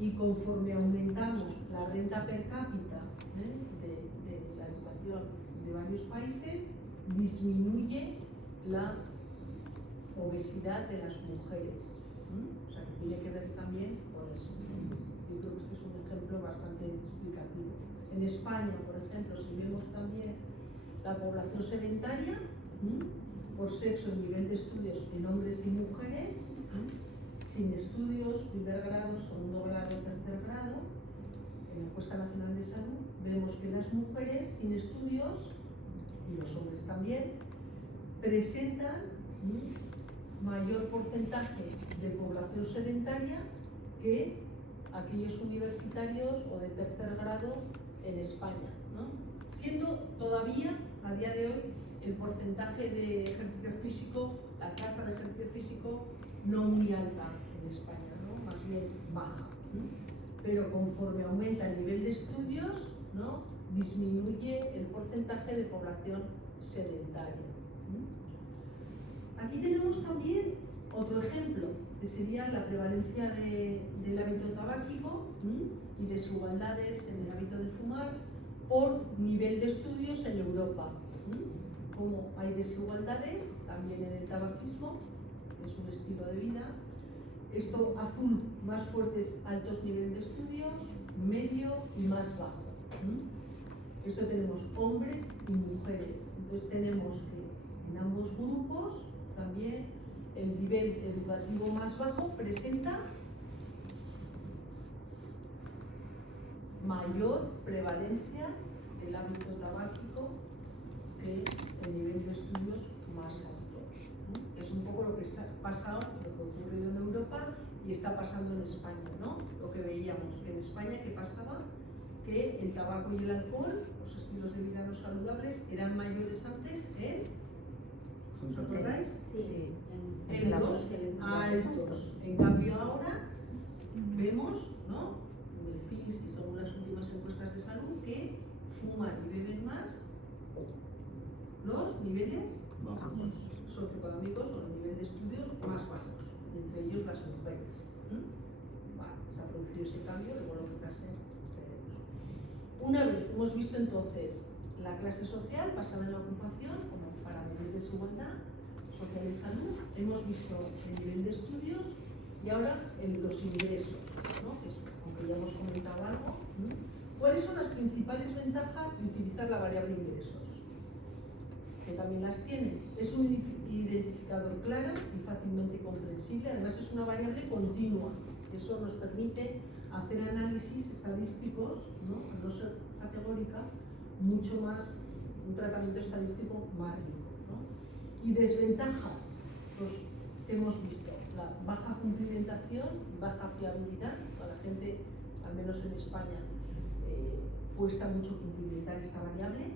Y conforme aumentamos la renta per cápita de la educación de varios países, disminuye la obesidad de las mujeres. O sea, que tiene que ver también con eso. Yo creo que este es un ejemplo bastante explicativo. En España, por ejemplo, si vemos también la población sedentaria, por sexo y nivel de estudios en hombres y mujeres, sin estudios, primer grado, segundo grado, tercer grado, en la encuesta nacional de salud, vemos que las mujeres sin estudios, y los hombres también, presentan mayor porcentaje de población sedentaria que aquellos universitarios o de tercer grado en España, ¿no? Siendo todavía, a día de hoy, el porcentaje de ejercicio físico, la tasa de ejercicio físico, no muy alta en España, ¿no? Más bien baja, ¿no? Pero conforme aumenta el nivel de estudios, ¿no? Disminuye el porcentaje de población sedentaria. Aquí tenemos también otro ejemplo, que sería la prevalencia del hábito tabáquico y desigualdades en el hábito de fumar por nivel de estudios en Europa. Como hay desigualdades también en el tabaquismo, que es un estilo de vida. Esto azul, más fuertes, altos niveles de estudios, medio y más bajo. Esto tenemos hombres y mujeres. Entonces tenemos que en ambos grupos también el nivel educativo más bajo presenta mayor prevalencia del hábito tabáquico que el nivel de estudios más alto. ¿No? Es un poco lo que ha pasado, lo que ha ocurrido en Europa y está pasando en España, ¿no? Lo que veíamos, que en España, ¿qué pasaba? Que el tabaco y el alcohol, los estilos de vida no saludables, eran mayores antes ¿os acordáis? Sí, En las los sociales más altos. En cambio ahora vemos, ¿no? En el CIS y según las últimas encuestas de salud, que fuman y beben más los niveles Bajos. socioeconómicos o el nivel de estudios más bajos, entre ellos las mujeres. Vale, se ha producido ese cambio, luego lo que pase. Una vez hemos visto entonces la clase social basada en la ocupación como para medir desigualdad social y salud, hemos visto el nivel de estudios y ahora los ingresos, ¿no? Aunque ya hemos comentado algo. ¿Cuáles son las principales ventajas de utilizar la variable ingresos? Que también las tienen. Es un identificador claro y fácilmente comprensible, además es una variable continua. Eso nos permite hacer análisis estadísticos, ¿no? Al no ser categórica, mucho más, un tratamiento estadístico más rico, ¿no? Y desventajas, pues hemos visto la baja cumplimentación y baja fiabilidad. A la gente, al menos en España, cuesta mucho cumplimentar esta variable.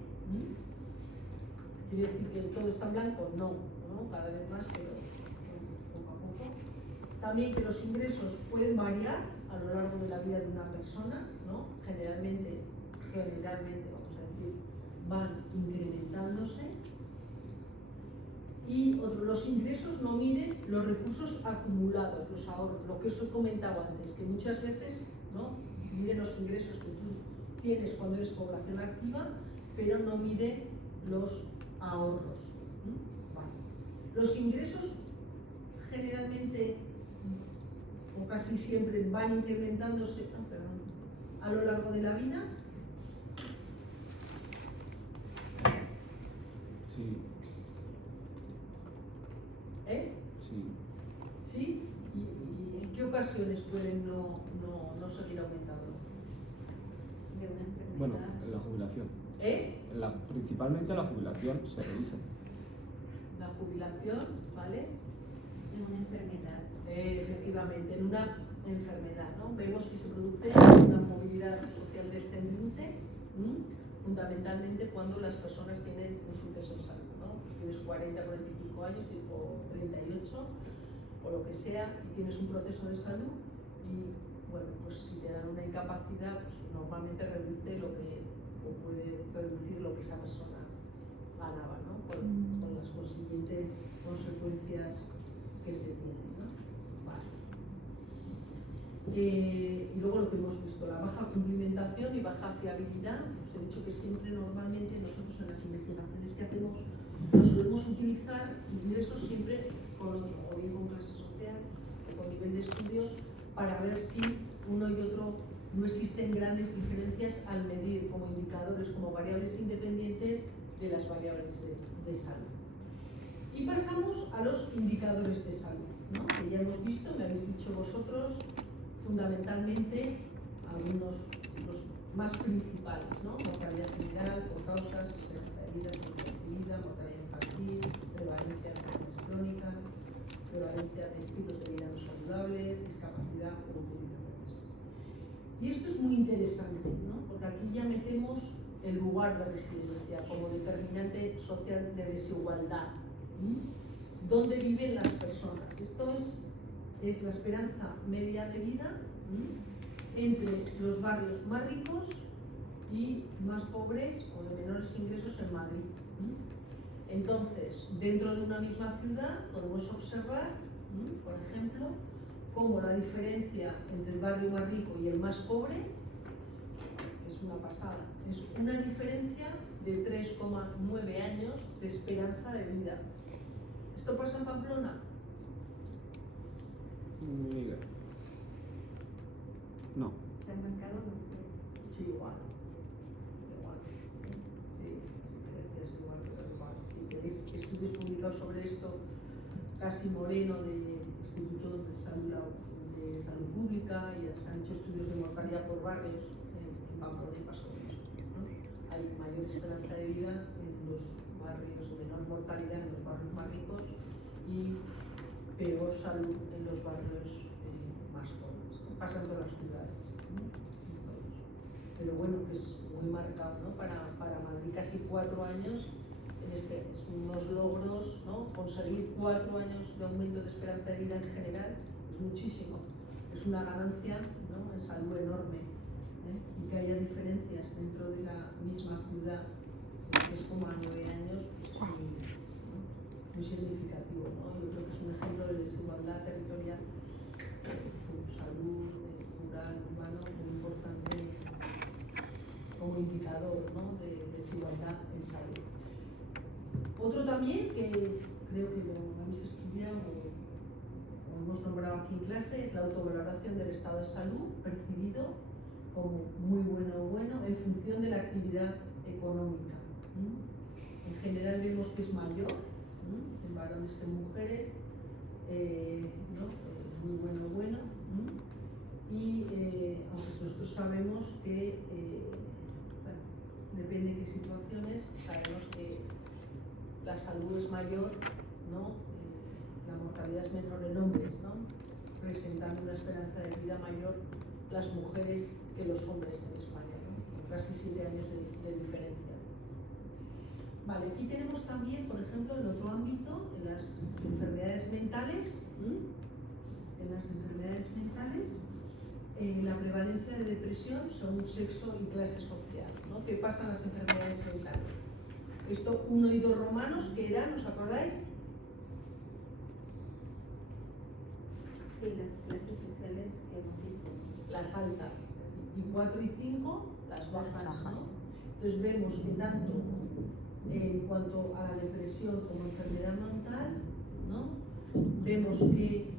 ¿Quiere decir que todo está en blanco? No, ¿no? Cada vez más, pero poco a poco. También que los ingresos pueden variar a lo largo de la vida de una persona, ¿no? Generalmente, vamos a decir, van incrementándose. Y los ingresos no miden los recursos acumulados, los ahorros, lo que os he comentado antes, que muchas veces, ¿no? Mide los ingresos que tú tienes cuando eres población activa, pero no mide los ahorros. Vale. Los ingresos generalmente o casi siempre van incrementándose a lo largo de la vida. Sí. Sí. ¿Sí? ¿Y en qué ocasiones pueden no seguir aumentando? de una enfermedad. Bueno, en la jubilación. Principalmente la jubilación se revisa. La jubilación, ¿vale? De una enfermedad. Efectivamente, en una enfermedad, ¿no? Vemos que se produce una movilidad social descendente, fundamentalmente cuando las personas tienen un suceso en salud, ¿no? Pues tienes 40, 45 años o 38 o lo que sea y tienes un proceso de salud y, bueno, pues si te dan una incapacidad, pues normalmente reduce lo que, o puede reducir lo que esa persona ganaba, ¿no? Con las consiguientes consecuencias que se tienen, ¿no? Vale. Y luego lo que hemos visto, la baja cumplimentación y baja fiabilidad. Os he dicho que siempre normalmente nosotros en las investigaciones que hacemos nos solemos utilizar ingresos siempre con otro, o bien con clase social o con nivel de estudios, para ver si uno y otro no existen grandes diferencias al medir como indicadores, como variables independientes de las variables de salud. Y pasamos a los indicadores de salud, ¿no? Que ya hemos visto, me habéis dicho vosotros, fundamentalmente algunos, los más principales, ¿no? Mortalidad general, por causas, esperanza de vida, vida, mortalidad infantil, prevalencia de enfermedades crónicas, prevalencia de estilos de vida no saludables, discapacidad o utilizaciones. Y esto es muy interesante, ¿no? Porque aquí ya metemos el lugar de residencia como determinante social de desigualdad. ¿Dónde viven las personas? Esto es la esperanza media de vida entre los barrios más ricos y más pobres o de menores ingresos en Madrid. Entonces, dentro de una misma ciudad podemos observar, por ejemplo, cómo la diferencia entre el barrio más rico y el más pobre es una pasada. Es una diferencia de 3,9 años de esperanza de vida. ¿Esto pasa en Pamplona? Mira. No. ¿Está marcado o no? Sí, igual. Igual. Sí, diferencias igual, pero igual. Sí, tenéis estudios publicados sobre esto, Casi Moreno, del Instituto de Salud Pública, y han hecho estudios de mortalidad por barrios en Pamplona y pasa lo mismo, ¿no? Hay mayor esperanza de vida en los barrios, menor mortalidad en los barrios más ricos y peor salud en los barrios más pobres. Pasa en todas las ciudades, ¿no? En todos. Pero bueno, que es muy marcado, ¿no? Para Madrid casi 4 años, es unos logros, ¿no? Conseguir 4 años de aumento de esperanza de vida en general es muchísimo, es una ganancia, ¿no? En salud enorme, y que haya diferencias dentro de la misma ciudad, 3,9 años, pues es muy, ¿no? Muy significativo, ¿no? Yo creo que es un ejemplo de desigualdad territorial, salud rural, urbano, muy importante como indicador, ¿no? De desigualdad en salud. Otro también que creo que lo habéis estudiado o hemos nombrado aquí en clase es la autovaloración del estado de salud percibido como muy bueno o bueno en función de la actividad económica. En general vemos que es mayor en varones que en mujeres, ¿no? Muy bueno. Y aunque nosotros sabemos que, bueno, depende de qué situaciones, sabemos que la salud es mayor, ¿no? La mortalidad es menor en hombres, ¿no? Presentando una esperanza de vida mayor las mujeres que los hombres en España, ¿no? Con casi 7 años de diferencia. Vale, aquí tenemos también, por ejemplo, en otro ámbito, en las enfermedades mentales, la prevalencia de depresión según sexo y clase social, ¿no? ¿Qué pasa en las enfermedades mentales? Esto 1 y 2 romanos, ¿qué eran? ¿Os acordáis? Sí, las clases sociales que hemos dicho. Las altas. Y 4 y 5, las bajas, bajas. ¿no? Entonces vemos que tanto en cuanto a la depresión como enfermedad mental, ¿no? Vemos que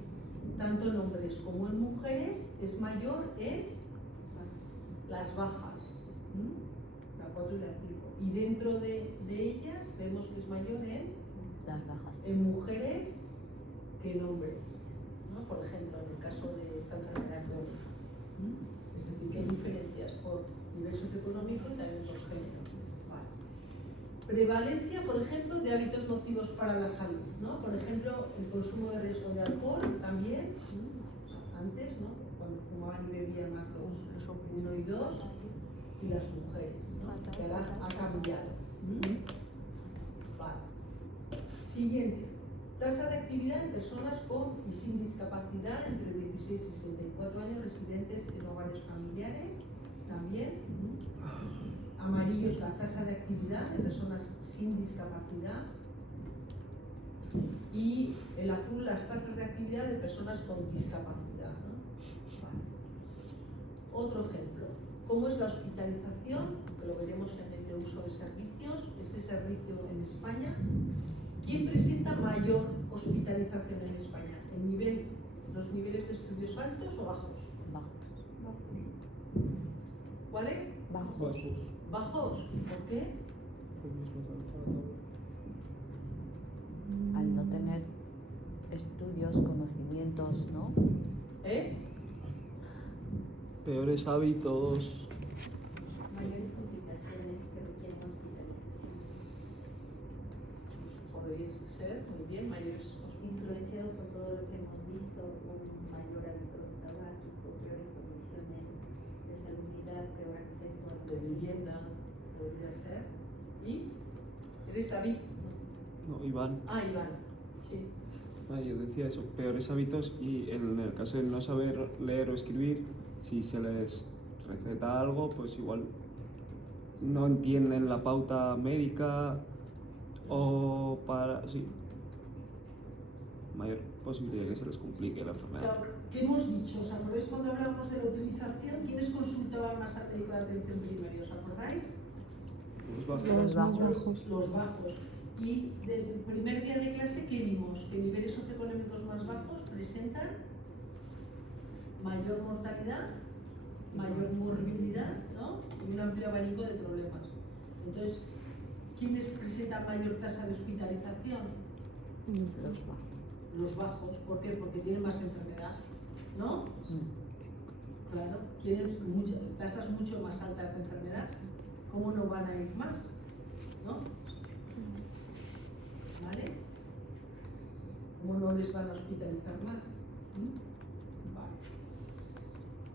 tanto en hombres como en mujeres es mayor en las bajas, la 4 y la 5. Y dentro de ellas vemos que es mayor Las bajas. en mujeres que en hombres, ¿no? Por ejemplo, en el caso de esta enfermedad crónica. Es decir, que hay diferencias por nivel socioeconómico y también por género. Vale. Prevalencia, por ejemplo, de hábitos nocivos para la salud, ¿no? Por ejemplo, el consumo de riesgo de alcohol también, antes, ¿no? Cuando fumaban y bebían más los 1 y 2, y las mujeres, ¿no? Que ahora ha cambiado. Vale. Siguiente. Tasa de actividad en personas con y sin discapacidad entre 16 y 64 años residentes en hogares familiares. También. Amarillos, la tasa de actividad de personas sin discapacidad. Y el azul, las tasas de actividad de personas con discapacidad, ¿no? Vale. Otro ejemplo. ¿Cómo es la hospitalización? Que lo veremos en el de uso de servicios. Ese servicio en España. ¿Quién presenta mayor hospitalización en España? ¿Los niveles de estudios altos o bajos? Bajos. ¿Cuáles? Bajos. ¿Bajos? ¿Por qué? Al no tener estudios, conocimientos, ¿no? Peores hábitos. Mayores complicaciones que requieren hospitalización. Podría ser, muy bien, mayores Influenciado por todo lo que hemos visto, un mayor hábito tabaco, peores condiciones de salubridad, peor acceso a los de vivienda, podría ser. ¿Y? ¿Eres David? No, Iván. Ah, Iván. Sí. Yo decía eso, peores hábitos, y en el caso de no saber leer o escribir, si se les receta algo, pues igual no entienden la pauta médica o sí, mayor posibilidad de que se les complique la enfermedad. Claro, ¿qué hemos dicho? ¿Os acordáis cuando hablábamos de la utilización? ¿Quiénes consultaban más al médico de atención primaria? ¿Os acordáis? Los bajos. Los bajos. Los bajos. Y del primer día de clase, ¿qué vimos? Que niveles socioeconómicos más bajos presentan mayor mortalidad, mayor morbilidad, ¿no? Y un amplio abanico de problemas. Entonces, ¿quiénes presentan mayor tasa de hospitalización? Los bajos. Los bajos. ¿Por qué? Porque tienen más enfermedad, ¿no? Claro, tienen tasas mucho más altas de enfermedad. ¿Cómo no van a ir más? ¿No? no les van a hospitalizar más. Vale.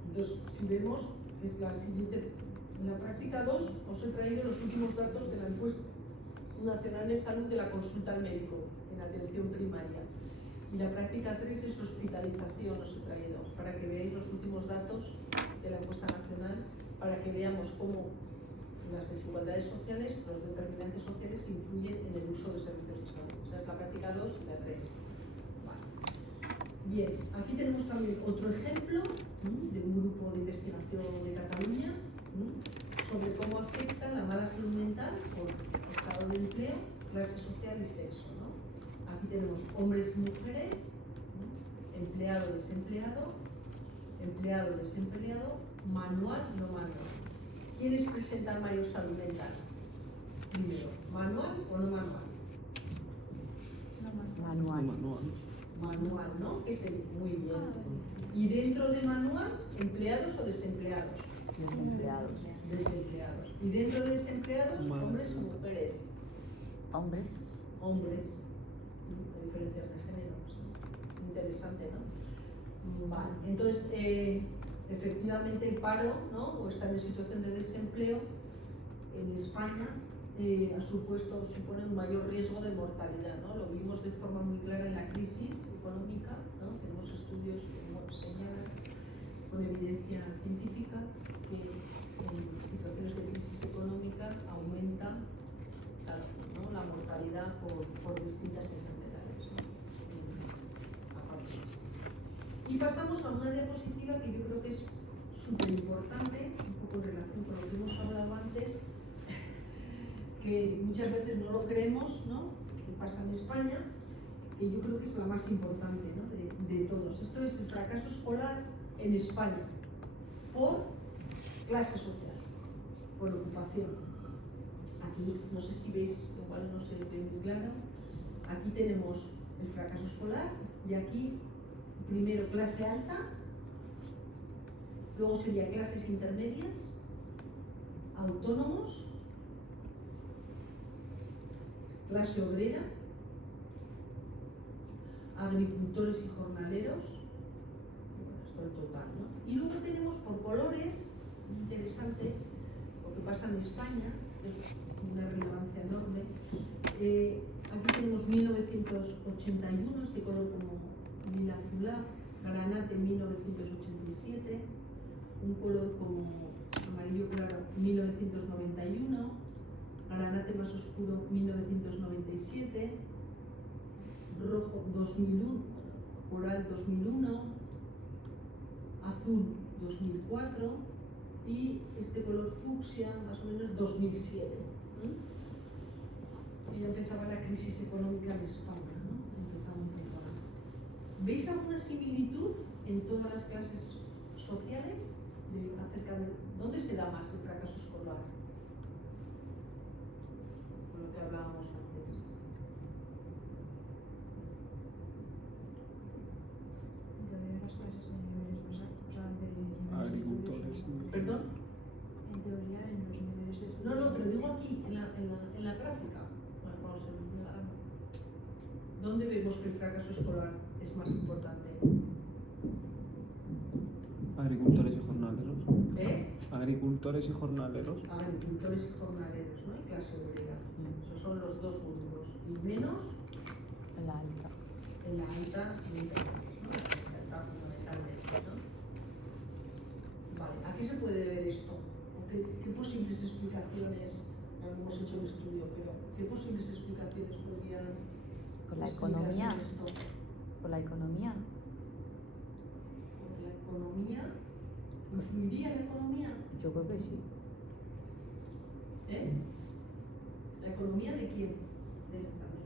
Entonces, si vemos, es la siguiente. En la práctica 2 os he traído los últimos datos de la encuesta nacional de salud de la consulta al médico en atención primaria. Y la práctica 3 es hospitalización, os he traído, para que veáis los últimos datos de la encuesta nacional, para que veamos cómo las desigualdades sociales, los determinantes sociales influyen en el uso de servicios de salud. O sea, es la práctica 2 y la 3. Vale. Bien, aquí tenemos también otro ejemplo de un grupo de investigación de Cataluña sobre cómo afecta la mala salud mental por estado de empleo, clase social y sexo, ¿no? Aquí tenemos hombres y mujeres, empleado, desempleado, empleado, desempleado, manual, no manual. ¿Quiénes presentan mayor salud mental? Primero, ¿manual o no manual? Manual. Manual, ¿no? Que es muy bien. ¿Y dentro de manual, empleados o desempleados? Desempleados. Desempleados. ¿Y dentro de desempleados, hombres o mujeres? Hombres. Hombres. Hay diferencias de género. Interesante, ¿no? Vale. Entonces, efectivamente el paro, ¿no? O estar en situación de desempleo en España supone un mayor riesgo de mortalidad, ¿no? Lo vimos de forma muy clara en la crisis económica, ¿no? Tenemos estudios que señalan con evidencia científica que en situaciones de crisis económica aumenta, claro, ¿no? La mortalidad por distintas enfermedades, ¿no? Y pasamos a una diapositiva que yo creo que es súper importante, un poco en relación con lo que hemos hablado antes, que muchas veces no lo creemos, ¿no? Que pasa en España, y yo creo que es la más importante, ¿no? de todos. Esto es el fracaso escolar en España por clase social, por ocupación. Aquí, no sé si veis, igual no se ve muy claro, aquí tenemos el fracaso escolar y aquí primero clase alta, luego sería clases intermedias, autónomos, clase obrera, agricultores y jornaleros, y bueno, esto el total, ¿no? Y luego tenemos por colores, muy interesante, lo que pasa en España, que es una relevancia enorme. Aquí tenemos 1981, este color como lila azulado, granate 1987, un color como amarillo claro 1991, granate más oscuro 1997, rojo 2001, coral 2001, azul 2004 y este color fucsia más o menos 2007. Y ya empezaba la crisis económica en España, ¿no? ¿Veis alguna similitud en todas las clases sociales acerca de dónde se da más el fracaso escolar? Con lo que hablábamos antes. En teoría las clases de niveles más altos, o sea, de niveles Agricultores. de estudios. ¿Perdón? En teoría en los niveles de estudios. No, pero digo aquí, en la gráfica. Bueno, vamos a ver, ¿dónde vemos que el fracaso escolar es más importante? Agricultores y jornaleros. Agricultores y jornaleros. Agricultores y jornaleros, ¿no? Y clase obrera. Esos son los dos grupos. Y menos En la alta. en la alta media, ¿no? La alta fundamentalmente, ¿no? Vale, ¿a qué se puede deber esto? ¿Qué posibles explicaciones? No hemos hecho el estudio, pero ¿qué posibles explicaciones podrían Por la explicarse economía. esto? Por la economía. ¿Por la economía? ¿Influiría la economía? Yo creo que sí. ¿La economía de quién?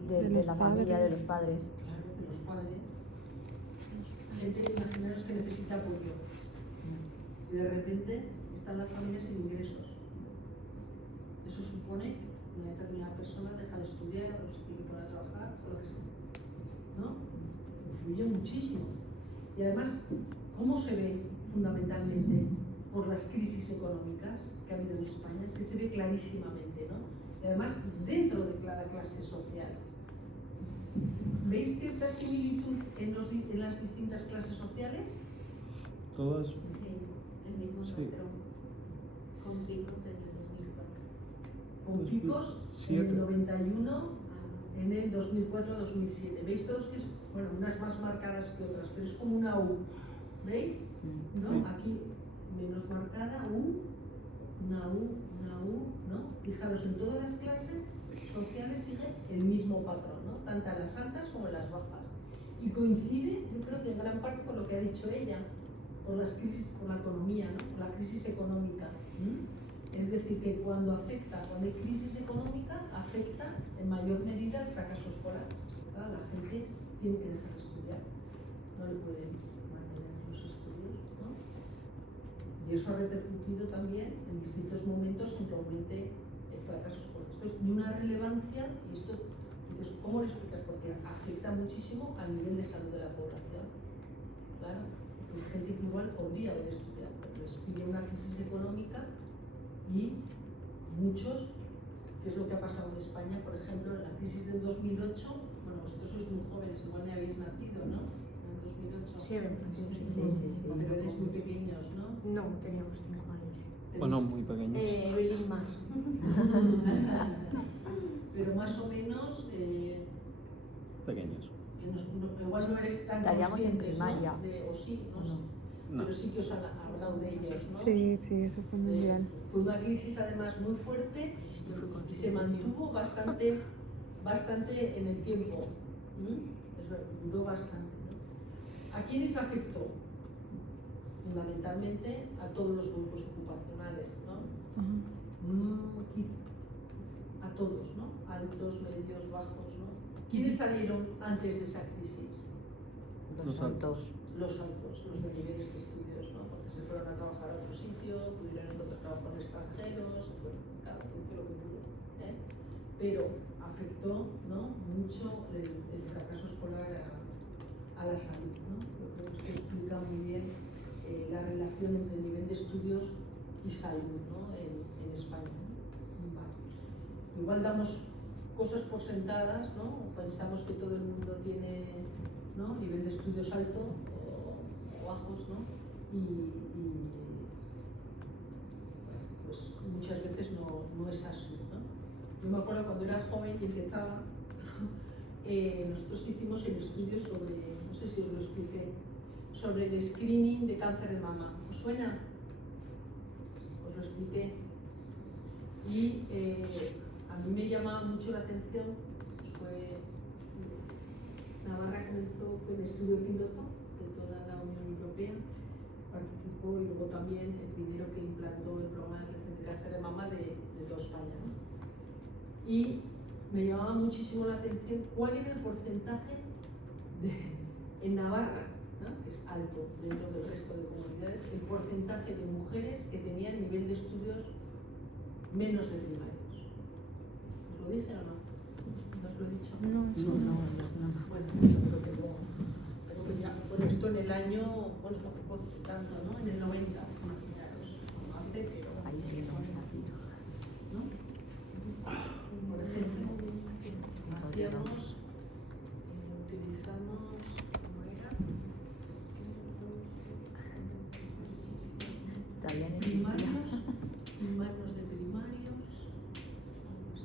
De la familia, de los padres. Claro, de los padres. Gente, imaginaros que necesita apoyo. Y de repente está la familia sin ingresos. Eso supone que una determinada persona deja de estudiar o se tiene que poner a trabajar o lo que sea. ¿No? Influye muchísimo. Y además, ¿cómo se ve fundamentalmente por las crisis económicas que ha habido en España? Es que se ve clarísimamente, ¿no? Y además, dentro de cada clase social. ¿Veis cierta similitud en las distintas clases sociales? Todas. Sí, el mismo Sí. patrón, con picos en el 2004. Con picos en el 91, en el 2004-2007. ¿Veis todos que es, bueno, unas más marcadas que otras, pero es como una U? ¿Veis? ¿No? Sí. Aquí menos marcada, U, una U, ¿no? Fijaros, en todas las clases sociales sigue el mismo patrón, ¿no? Tanto en las altas como en las bajas. Y coincide, yo creo que en gran parte por lo que ha dicho ella, por las crisis, por la economía, ¿no? Por la crisis económica. Es decir, que cuando hay crisis económica, afecta en mayor medida el fracaso escolar. Claro, la gente tiene que dejar de estudiar, no le pueden mantener los estudios, ¿no? Y eso ha repercutido también en distintos momentos en que aumente el fracaso escolar. Esto es de una relevancia, y esto, dices, ¿cómo lo explicas? Porque afecta muchísimo al nivel de salud de la población. Claro, es gente que igual podría haber estudiado, pero les pide una crisis económica y muchos, que es lo que ha pasado en España, por ejemplo, en la crisis del 2008, bueno, vosotros sois muy jóvenes, igual ni habéis nacido, ¿no? En el 2008. Sí, Sí. Pero erais muy pequeños, ¿no? No, teníamos 5 años. Bueno, muy pequeños. Belín más. Pero más o menos, Pequeños. igual no eres tan Estaríamos en conscientes, primaria. ¿no? O sí, no sé. No. Pero sí que os han hablado de ellos, ¿no? Sí, eso fue muy bien. Fue una crisis además muy fuerte y se mantuvo bastante en el tiempo. Duró bastante, ¿no? ¿A quiénes afectó? Fundamentalmente a todos los grupos ocupacionales, ¿no? A todos, ¿no? Altos, medios, bajos, ¿no? ¿Quiénes salieron antes de esa crisis? Los altos. Los altos, los de niveles de estudios, ¿no? Porque se fueron a trabajar a otro sitio, pudieron encontrar trabajo en el extranjero, se fueron, cada uno hizo lo que pudo, ¿eh? Pero afectó, ¿no? Mucho el fracaso escolar a la salud, ¿no? Yo creo que esto explica muy bien la relación entre el nivel de estudios y salud, ¿no? En España, ¿no? Vale. Igual damos cosas por sentadas, ¿no? Pensamos que todo el mundo tiene, ¿no? Nivel de estudios alto o bajos, ¿no? Y pues muchas veces no es así, ¿no? Yo me acuerdo cuando era joven y empezaba, nosotros hicimos el estudio sobre, no sé si os lo expliqué, sobre el screening de cáncer de mama. ¿Os suena? Os lo expliqué. Y a mí me llamaba mucho la atención, Navarra fue el estudio piloto de toda la Unión Europea, participó y luego también el primero que implantó el programa de cáncer de mama de toda España, ¿no? Y me llamaba muchísimo la atención cuál era el porcentaje en Navarra, ¿no? Que es alto dentro del resto de comunidades, el porcentaje de mujeres que tenían nivel de estudios menos de primarios. ¿Os lo dije o no? ¿No os lo he dicho? No. Bueno, creo que ya, bueno, esto en el año, bueno, tampoco tanto, ¿no? En el 90, imaginaros, no hace, pero... Ahí sí que no hemos nacido. ¿No? Por ejemplo, hacíamos, utilizamos, ¿cómo era? Todavía no existía. Primarios de primarios, algo así.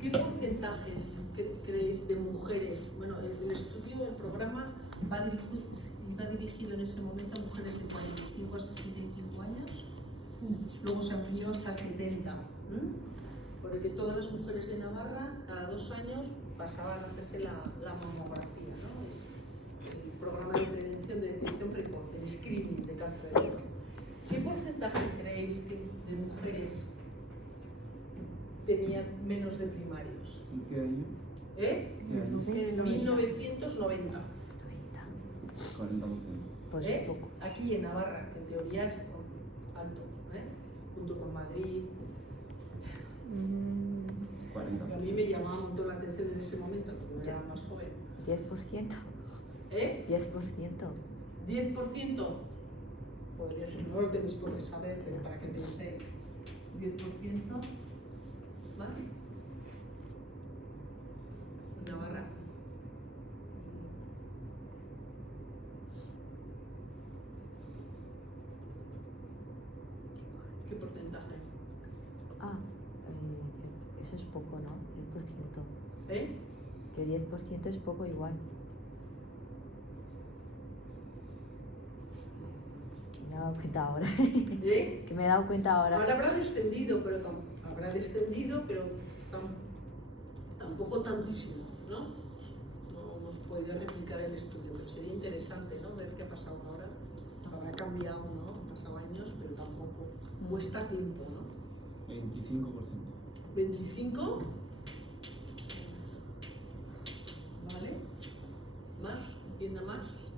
¿Qué porcentajes creéis de mujeres? Bueno, el estudio, el programa va dirigido en ese momento a mujeres de 45 a 65 años, luego se amplió hasta 70. porque todas las mujeres de Navarra cada 2 años pasaban a hacerse la mamografía, ¿no? Es el programa de prevención de detección precoz, el screening de cáncer de colon. ¿Qué porcentaje creéis que de mujeres tenían menos de primarios? ¿En qué año? ¿Eh? ¿Qué año? 1990. 40%. Pues ¿Eh? poco. Aquí en Navarra, que en teoría es alto, ¿eh? Junto con Madrid. 40%. A mí me llamaba mucho la atención en ese momento, porque era más joven. 10%. ¿Eh? 10%. 10%. Podría ser, no lo tenéis por saber, pero para que penséis. 10%. ¿Vale? En Navarra. ¿Qué porcentaje? Ah, eso es poco, ¿no? 10%. ¿Eh? Que 10% es poco igual. Me he dado cuenta ahora. ¿Eh? Que me he dado cuenta ahora. Ahora habrá descendido, pero tampoco tantísimo, ¿no? No hemos podido replicar el estudio, pero sería interesante, ¿no? Ver qué ha pasado ahora. Habrá cambiado, ¿no? Han pasado años, pero tampoco cuesta tiempo, ¿no? 25%. 25. ¿Vale? ¿Más? ¿Quién da más?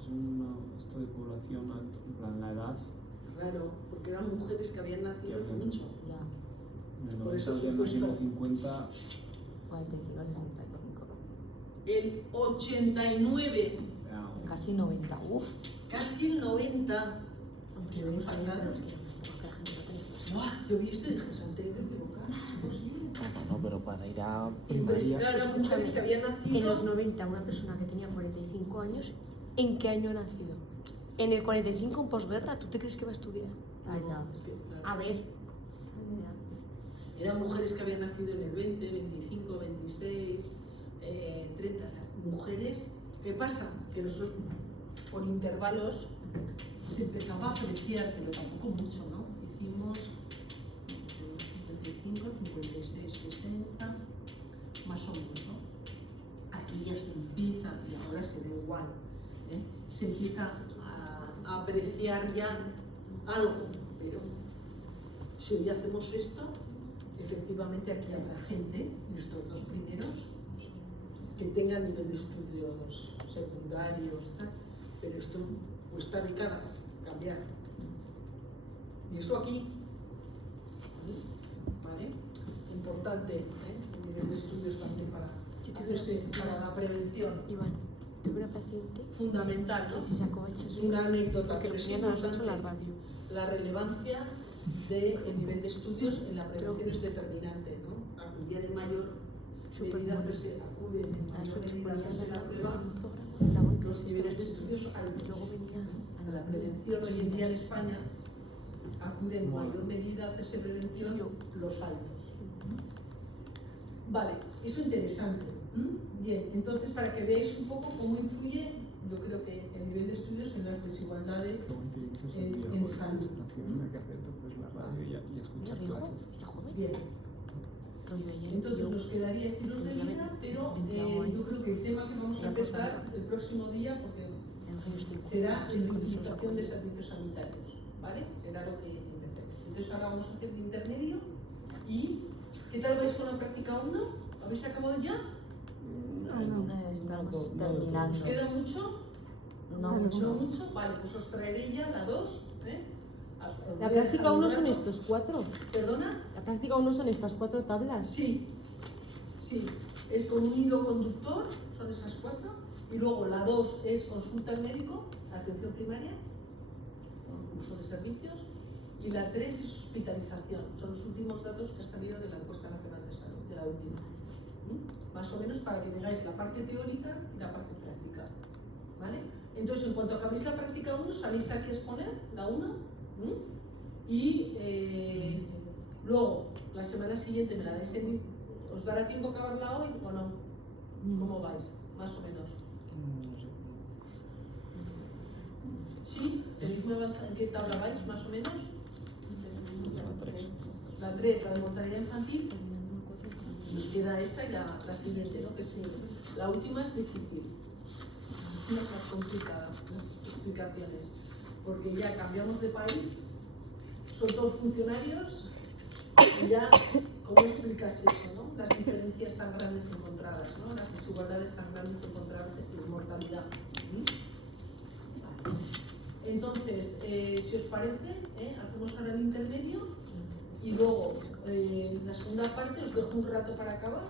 Es un esto de población alto, en plan la edad. Claro, porque eran mujeres que habían nacido hace mucho. Ya. En el Por 90 eso habían nacido supuesto. 50. 45, 65. El 89, Ya, Casi 90. Uf. casi el 90. Aunque vamos a hablar. Yo vi esto y dije, se han tenido que equivocar, es imposible. no, pero para ir a Entonces, primaria. claro, las mujeres que habían En nacido. los 90, una persona que tenía 45 años, ¿en qué año ha nacido? En el 45 en posguerra, ¿tú te crees que va a estudiar? Ah, ya. Es que, claro, A ver, eran mujeres que habían nacido en el 20, 25, 26, 30. O sea, mujeres. ¿Qué pasa? Que nosotros, por intervalos, se empezaba a apreciar, pero tampoco mucho, ¿no? Hicimos 55, 56, 60, más o menos, ¿no? Aquí ya se empieza, y ahora se ve igual, ¿eh? Se empieza a apreciar ya algo, pero si hoy hacemos esto, efectivamente aquí habrá gente, estos 2 primeros, que tengan nivel de estudios secundarios, tal, pero esto cuesta décadas cambiar. Y eso aquí, ¿vale? Importante, ¿eh? El nivel de estudios también para la prevención. Iván, tuve una paciente Fundamental, ¿no? que se sacó 8 Es una anécdota, porque pero lo es ponían a las 8 en la importante. radio. La relevancia del nivel de estudios en la prevención es determinante, ¿no? Acudían en mayor medida a hacerse, acuden en A las mayor 8 medida a ponían hacerse la prueba un programa, daban los clases niveles de todas estudios altos. Luego venía A la prevención hoy en día en España acuden en mayor medida a hacerse prevención los altos. Vale, eso es interesante. Bien, entonces para que veáis un poco cómo influye, yo creo que el nivel de estudios en las desigualdades en salud. Hay que hacer pues la radio y escuchar Era clases. joven. Bien, Rollo ayer entonces yo- nos quedaría estilos de vida, pero yo creo que el tema que vamos a empezar el próximo día, porque en rayos de será el de con esos utilización de apoyos. servicios sanitarios, ¿vale? Será lo que empecemos. Entonces ahora vamos a hacer de intermedio y ¿qué tal vais con la práctica 1? ¿Habéis acabado ya? Estamos ¿Os terminando. queda mucho? No ¿No mucho. mucho? Vale, pues os traeré ya la 2. ¿eh? Os La voy a práctica dejar un 1 son rato. estos 4. ¿Perdona? La práctica 1 son estas 4 tablas. Sí, sí. Es con un hilo conductor, son esas 4. Y luego la 2 es consulta al médico, atención primaria, uso de servicios. Y la 3 es hospitalización. Son los últimos datos que han salido de la encuesta nacional de salud, de la última. Más o menos para que tengáis la parte teórica y la parte práctica. ¿Vale? Entonces, en cuanto acabéis la práctica 1, salís aquí a exponer la 1. Y luego, la semana siguiente me la dais en... ¿Os dará tiempo a acabarla hoy o no? ¿Cómo vais? Más o menos. No sé. ¿Sí? ¿Tenéis muy avanzada? ¿En qué tabla vais, más o menos? La 3. La 3, la de mortalidad infantil. Nos queda esa y la siguiente, ¿no? Que es la última es difícil. Es más complicada las explicaciones. Porque ya cambiamos de país, son todos funcionarios, y ya, ¿cómo explicas eso, no? Las diferencias tan grandes encontradas, ¿no? Las desigualdades tan grandes encontradas en mortalidad. Vale. Entonces, si os parece, hacemos ahora el intermedio y luego en la segunda parte os dejo un rato para acabar,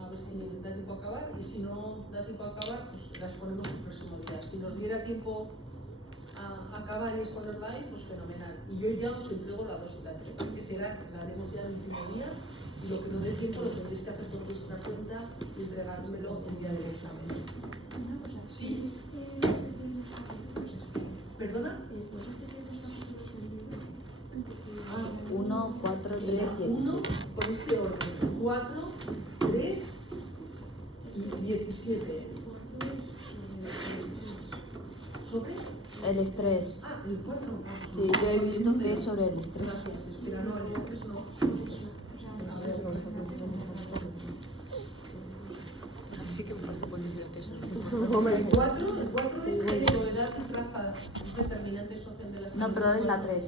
a ver si da tiempo a acabar, y si no da tiempo a acabar, pues las ponemos el próximo día. Si nos diera tiempo a acabar y exponerla ahí, pues fenomenal. Y yo ya os entrego la 2 y la 3, que será, la haremos ya el último día, y lo que no dé tiempo lo tendréis que hacer por vuestra cuenta y entregármelo el día del examen. Una cosa, Sí. ¿Perdona? 1, 4, 3, Venga, 17. 1, con este orden, 4, 3 y 17. ¿Sobre? El estrés. Ah, el 4. Sí, yo he visto que es sobre el estrés. Gracias, espera, no, el estrés no. A ver, Sí que me parece con diferentes. el 4 es novedad y traza determinante social de las No, pero es la 3.